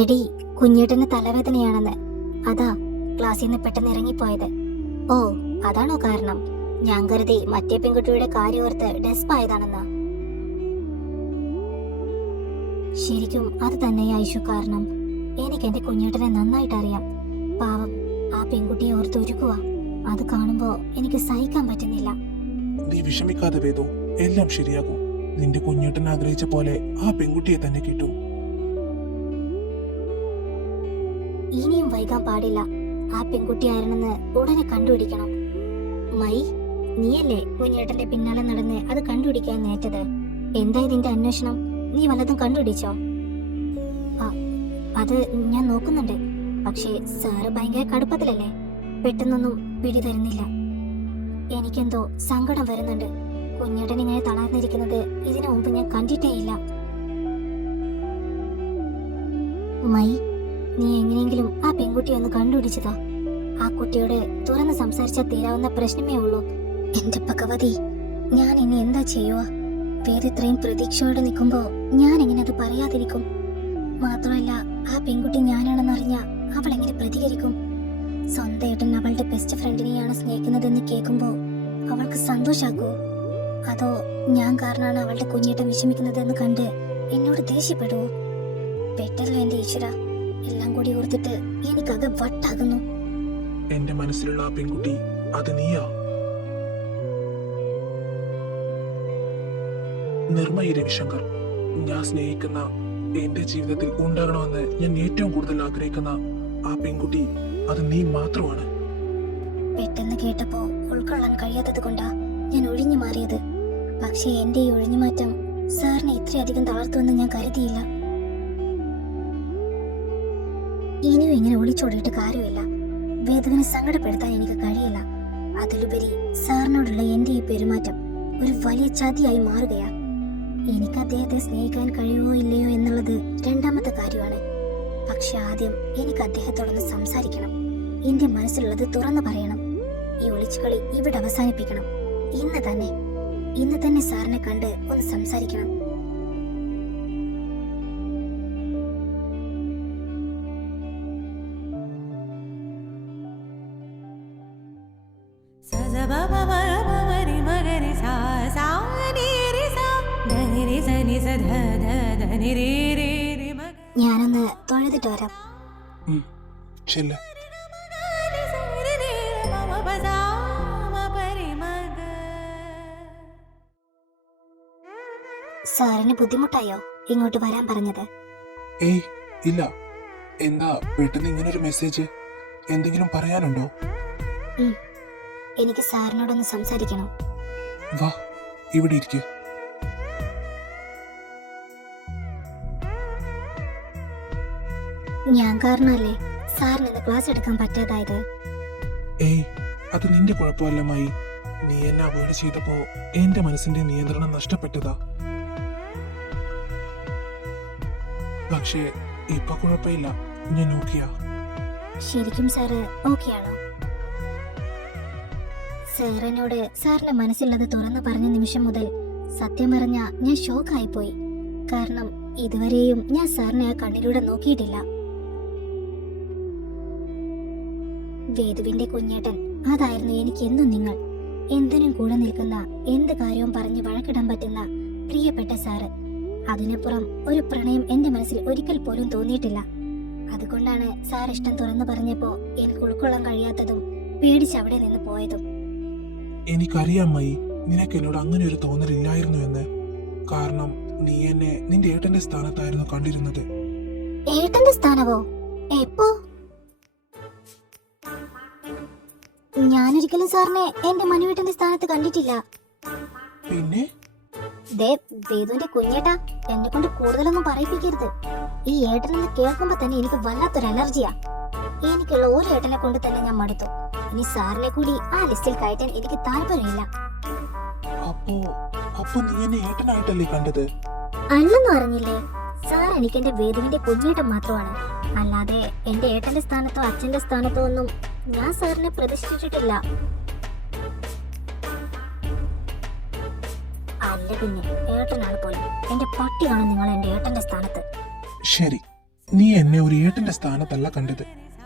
എടി, കുഞ്ഞേട്ടന് തലവേദനയാണെന്ന്. അതാ ക്ലാസ്സിൽ നിന്ന് പെട്ടെന്ന് ഇറങ്ങിപ്പോയത്. ഓ, അതാണോ കാരണം? ഞാൻ കരുതി മറ്റേ പെൺകുട്ടിയുടെ കാര്യോർത്ത് ഡെസ്പായതാണെന്നാ. ശരിക്കും അത് തന്നെയാ ഐഷു കാരണം. എനിക്ക് എന്റെ കുഞ്ഞേട്ടനെ നന്നായിട്ട് അറിയാം. പാവം, ആ പെൺകുട്ടിയെ ഓർത്ത് ഒരുക്കുക. അത് കാണുമ്പോ എനിക്ക് സഹിക്കാൻ പറ്റുന്നില്ല. നീ വിഷമിക്കാതെ വേദു, എല്ലാം ശരിയാകും. നിന്റെ കുഞ്ഞേട്ടൻ ആഗ്രഹിച്ച പോലെ ആ പെൺകുട്ടിയെ തന്നെ കിട്ടും. ഇനിയും വൈകാൻ പാടില്ല. ആ പെൺകുട്ടിയായിരുന്നെന്ന് ഉടനെ കണ്ടുപിടിക്കണം. മൈ, നീയല്ലേ കുഞ്ഞേട്ടന്റെ പിന്നാലെ നടന്ന് അത് കണ്ടുപിടിക്കാൻ നേറ്റത്? എന്തായി നിന്റെ അന്വേഷണം? നീ വല്ലതും കണ്ടുപിടിച്ചോ? അത് ഞാൻ നോക്കുന്നുണ്ട്. പക്ഷേ സാറ് ഭയങ്കര കടുപ്പത്തിലല്ലേ. പെട്ടെന്നൊന്നും പിടി തരുന്നില്ല. എനിക്കെന്തോ സങ്കടം വരുന്നുണ്ട്. കുഞ്ഞേട്ടൻ ഇങ്ങനെ തളർന്നിരിക്കുന്നത് ഇതിനു മുമ്പ് ഞാൻ കണ്ടിട്ടേ ഇല്ല. മൈ, നീ എങ്ങനെയെങ്കിലും ആ പെൺകുട്ടിയെ ഒന്ന് കണ്ടുപിടിച്ചതാ. ആ കുട്ടിയോട് തുറന്ന് സംസാരിച്ചാൽ തീരാവുന്ന പ്രശ്നമേ ഉള്ളൂ. എന്റെ ഭഗവതി, ഞാൻ ഇനി എന്താ ചെയ്യുക? വേറെ ഇത്രയും പ്രതീക്ഷയോടെ നിൽക്കുമ്പോ ഞാൻ എങ്ങനെ അത് പറയാതിരിക്കും? മാത്രമല്ല, ആ പെൺകുട്ടി ഞാനാണെന്നറിഞ്ഞ അവൾ എങ്ങനെ പ്രതികരിക്കും? സ്വന്തമായിട്ടും അവളുടെ ബെസ്റ്റ് ഫ്രണ്ടിനെയാണ് സ്നേഹിക്കുന്നതെന്ന് കേൾക്കുമ്പോ അവൾക്ക് സന്തോഷാക്കൂ? അതോ ഞാൻ കാരണമാണ് അവളുടെ കുഞ്ഞേട്ടൻ വിഷമിക്കുന്നതെന്ന് കണ്ട് എന്നോട് ദേഷ്യപ്പെടുവോ? പെട്ടല്ലോ എന്റെ ഈശ്വര, എല്ലാം കൂടി ഓർത്തിട്ട് എനിക്കത് വട്ടാകുന്നു. എന്റെ മനസ്സിലുള്ള ആ പെൺകുട്ടി അത് നീയാ. നിർമ്മയി രവിശങ്കർ, ഞാൻ സ്നേഹിക്കുന്ന, എന്റെ ജീവിതത്തിൽ ഉണ്ടാകണമെന്ന് ഞാൻ ഏറ്റവും കൂടുതൽ ആഗ്രഹിക്കുന്ന ആ പെൺകുട്ടി അത് നീ മാത്രമാണ്. പെട്ടെന്ന് കേട്ടപ്പോ ഉൾക്കൊള്ളാൻ കഴിയാത്തത് കൊണ്ടാ ഞാൻ ഒഴിഞ്ഞു മാറിയത്. പക്ഷേ എന്റെ ഈ ഒഴിഞ്ഞുമാറ്റം സാറിനെ ഇത്രയധികം തളർത്തുമെന്ന് ഞാൻ കരുതിയില്ല. ഇനിയും ഇങ്ങനെ ഒളിച്ചോടിയിട്ട് കാര്യമില്ല. വേദവിനെ സങ്കടപ്പെടുത്താൻ എനിക്ക് കഴിയില്ല. അതിലുപരി സാറിനോടുള്ള എന്റെ ഈ പെരുമാറ്റം ഒരു വലിയ ചതിയായി മാറുകയാ. എനിക്ക് അദ്ദേഹത്തെ സ്നേഹിക്കാൻ കഴിയുമോ ഇല്ലയോ എന്നുള്ളത് രണ്ടാമത്തെ കാര്യമാണ്. പക്ഷെ ആദ്യം എനിക്ക് അദ്ദേഹത്തോടൊന്ന് സംസാരിക്കണം. എന്റെ മനസ്സിലുള്ളത് തുറന്നു പറയണം. ഈ ഒളിച്ചുകളി ഇവിടെ അവസാനിപ്പിക്കണം. ഇന്ന് തന്നെ സാറിനെ കണ്ട് ഒന്ന് സംസാരിക്കണം. ഞാനൊന്ന് തൊഴുതിട്ട് വരാം. ചെല്ല്. സാറിന് ബുദ്ധിമുട്ടായോ ഇങ്ങോട്ട് വരാൻ പറഞ്ഞത്? ഏയ് ഇല്ല. എന്താ പെട്ടെന്ന് ഇങ്ങനൊരു മെസ്സേജ്? എന്തെങ്കിലും പറയാനുണ്ടോ? എനിക്ക് സാറിനോടൊന്ന് സംസാരിക്കണം. വാ, ഇവിടെ ഇരിക്കുക. ഞാൻ കാരണല്ലേ സാറിന് ഇന്ന് ക്ലാസ് എടുക്കാൻ പറ്റാതായത്? ഏയ്, അത് നിന്റെ കുഴപ്പമല്ല മായി. നീ എന്നെ അവോയ്ഡ് ചെയ്തപ്പോ എന്റെ മനസ്സിന്റെ നിയന്ത്രണം നഷ്ടപ്പെട്ടതാ. പക്ഷേ ഇപ്പൊ കുഴപ്പമില്ല, ഞാൻ നോക്കിയാ. ശരിക്കും സാറ് ഓക്കെയാണോ? സാർ എന്നോട് സാറിന്റെ മനസ്സിലുള്ളത് തുറന്നു പറഞ്ഞ നിമിഷം മുതൽ സത്യം പറഞ്ഞ ഞാൻ ഷോക്കായി പോയി. കാരണം ഇതുവരെയും ഞാൻ സാറിനെ ആ കണ്ണിലൂടെ നോക്കിയിട്ടില്ല. വേദുവിന്റെ കുഞ്ഞേട്ടൻ അതായിരുന്നു എനിക്ക് എന്നും നിങ്ങൾ. എന്തിനും കൂടെ നിൽക്കുന്ന, എന്ത് കാര്യവും പറഞ്ഞ് വഴക്കിടാൻ പറ്റുന്ന പ്രിയപ്പെട്ട സാറ്. അതിനപ്പുറം ഒരു പ്രണയം എന്റെ മനസ്സിൽ ഒരിക്കൽ പോലും തോന്നിയിട്ടില്ല. അതുകൊണ്ടാണ് സാർ ഇഷ്ടം തുറന്നു പറഞ്ഞപ്പോ എനിക്ക് ഉൾക്കൊള്ളാൻ കഴിയാത്തതും പേടിച്ച് അവിടെ നിന്ന് പോയതും. എനിക്കറിയാം മായി, നിനക്ക് എന്നോട് അങ്ങനെ ഒരു തോന്നലില്ലായിരുന്നു എന്ന്. കാരണം നീ എന്നെ നിന്റെ ഏട്ടന്റെ സ്ഥാനത്തായിരുന്നു കണ്ടിരുന്നത്. ഏട്ടന്റെ സ്ഥാനവോ? എപ്പോ? ഞാനൊരിക്കലും സാറിനെ എന്റെ മനുവേട്ടന്റെ സ്ഥാനത്ത് കണ്ടിട്ടില്ല. പിന്നെ വേദുവിന്റെ കുഞ്ഞേട്ടാ, എന്നെ കൊണ്ട് കൂടുതലൊന്നും പറയിപ്പിക്കരുത്. ഈ ഏട്ടനെന്ന് കേൾക്കുമ്പോ തന്നെ എനിക്ക് വല്ലാത്തൊരു അലർജിയാ. എനിക്കുള്ള ഒരു ഏട്ടനെ കൊണ്ട് തന്നെ ഞാൻ മടുത്തു. ഇനി സാറിനെ കൂടി ആ ലിസ്റ്റിൽ കയറ്റാൻ എനിക്ക് താല്പര്യമില്ല. അപ്പൊ നീ എന്നെ ഏട്ടനായിട്ടല്ലേ കണ്ടത്? അല്ലെന്ന് പറഞ്ഞില്ലേ, സാർ എനിക്ക് എന്റെ വേദുവിന്റെ കുഞ്ഞേട്ടൻ മാത്രമാണ്. അല്ലാതെ എന്റെ ഏട്ടന്റെ സ്ഥാനത്തോ അച്ഛന്റെ സ്ഥാനത്തോ ഒന്നും ഞാൻ സാറിനെ പ്രതിഷ്ഠിച്ചിട്ടില്ല. അല്ല പിന്നെ ഏട്ടനാണ് പോലും. എന്റെ പട്ടിയാണ് നിങ്ങൾ എന്റെ ഏട്ടന്റെ സ്ഥാനത്ത്. ശരി, നീ എന്നെ ഒരു ഏട്ടന്റെ സ്ഥാനത്തല്ല കണ്ടത്,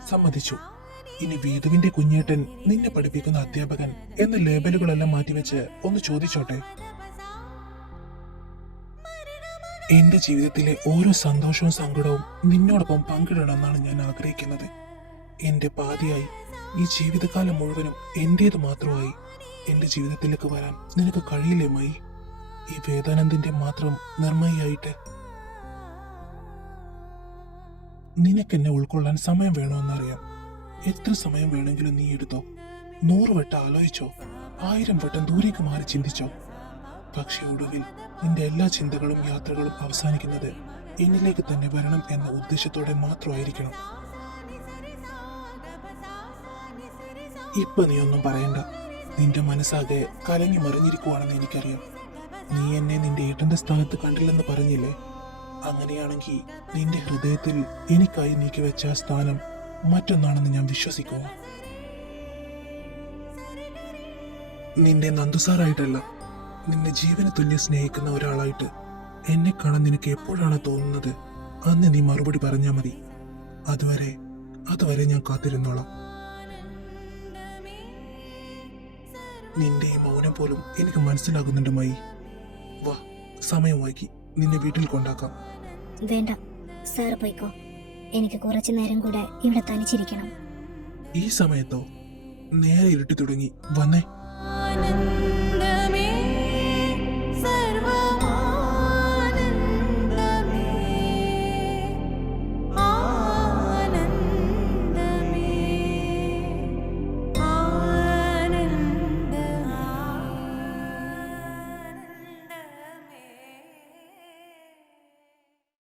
സമ്മതിച്ചു. ഇനി വേദുവിന്റെ കുഞ്ഞേട്ടൻ, നിന്നെ പഠിപ്പിക്കുന്ന അധ്യാപകൻ എന്ന ലേബലുകളെല്ലാം മാറ്റിവെച്ച് ഒന്ന് ചോദിച്ചോട്ടെ. എന്റെ ജീവിതത്തിലെ ഓരോ സന്തോഷവും സങ്കടവും നിന്നോടൊപ്പം പങ്കിടണമെന്നാണ് ഞാൻ ആഗ്രഹിക്കുന്നത്. എന്റെ പാതിയായി, ഈ ജീവിതകാലം മുഴുവനും എന്റേത് മാത്രമായി എന്റെ ജീവിതത്തിലേക്ക് വരാൻ നിനക്ക് കഴിയില്ലേ മായി? ഈ വേദാനന്ദിന്റെ മാത്രം നിർമ്മയായിട്ട്. നിനക്കെന്നെ ഉൾക്കൊള്ളാൻ സമയം വേണമെന്നറിയാം. എത്ര സമയം വേണമെങ്കിലും നീ എടുത്തോ. 100 വട്ടം ആലോചിച്ചോ, 1000 വട്ടം ദൂരേക്ക് മാറി ചിന്തിച്ചോ. പക്ഷെ ഒടുവിൽ നിന്റെ എല്ലാ ചിന്തകളും യാത്രകളും അവസാനിക്കുന്നത് എന്നിലേക്ക് തന്നെ വരണം എന്ന ഉദ്ദേശത്തോടെ മാത്രമായിരിക്കണം. ഇപ്പൊ നീ ഒന്നും പറയണ്ട. നിന്റെ മനസ്സാകെ കലങ്ങി മറിഞ്ഞിരിക്കുവാണെന്ന് എനിക്കറിയാം. നീ എന്നെ നിന്റെ ഏട്ടന്റെ സ്ഥാനത്ത് കണ്ടില്ലെന്ന് പറഞ്ഞില്ലേ? അങ്ങനെയാണെങ്കിൽ നിന്റെ ഹൃദയത്തിൽ എനിക്കായി നീക്കി വെച്ച ആ സ്ഥാനം മറ്റൊന്നാണെന്ന് ഞാൻ വിശ്വസിക്കുക. നിന്നെ നന്ദുസാറായിട്ടല്ല, നിന്നെ ജീവന് തുല്യം സ്നേഹിക്കുന്ന ഒരാളായിട്ട് എന്നെ കാണാൻ നിനക്ക് എപ്പോഴാണ് തോന്നുന്നത് അന്ന് നീ മറുപടി പറഞ്ഞാൽ മതി. അതുവരെ ഞാൻ കാത്തിരുന്നോളാം. നിന്റെ ഈ മൗനം പോലും എനിക്ക് മനസ്സിലാകുന്നുണ്ട് മൈ. വാ, സമയം വൈകി, നിന്നെ വീട്ടിൽ കൊണ്ടാക്കാം. വേണ്ട, സാർ പോയിക്കോ. എനിക്ക് കുറച്ചു നേരം കൂടെ ഇവിടെ തനിച്ചിരിക്കണം. ഈ സമയത്തോ? നേരെ ഇരുട്ടി തുടങ്ങി. വന്നേ.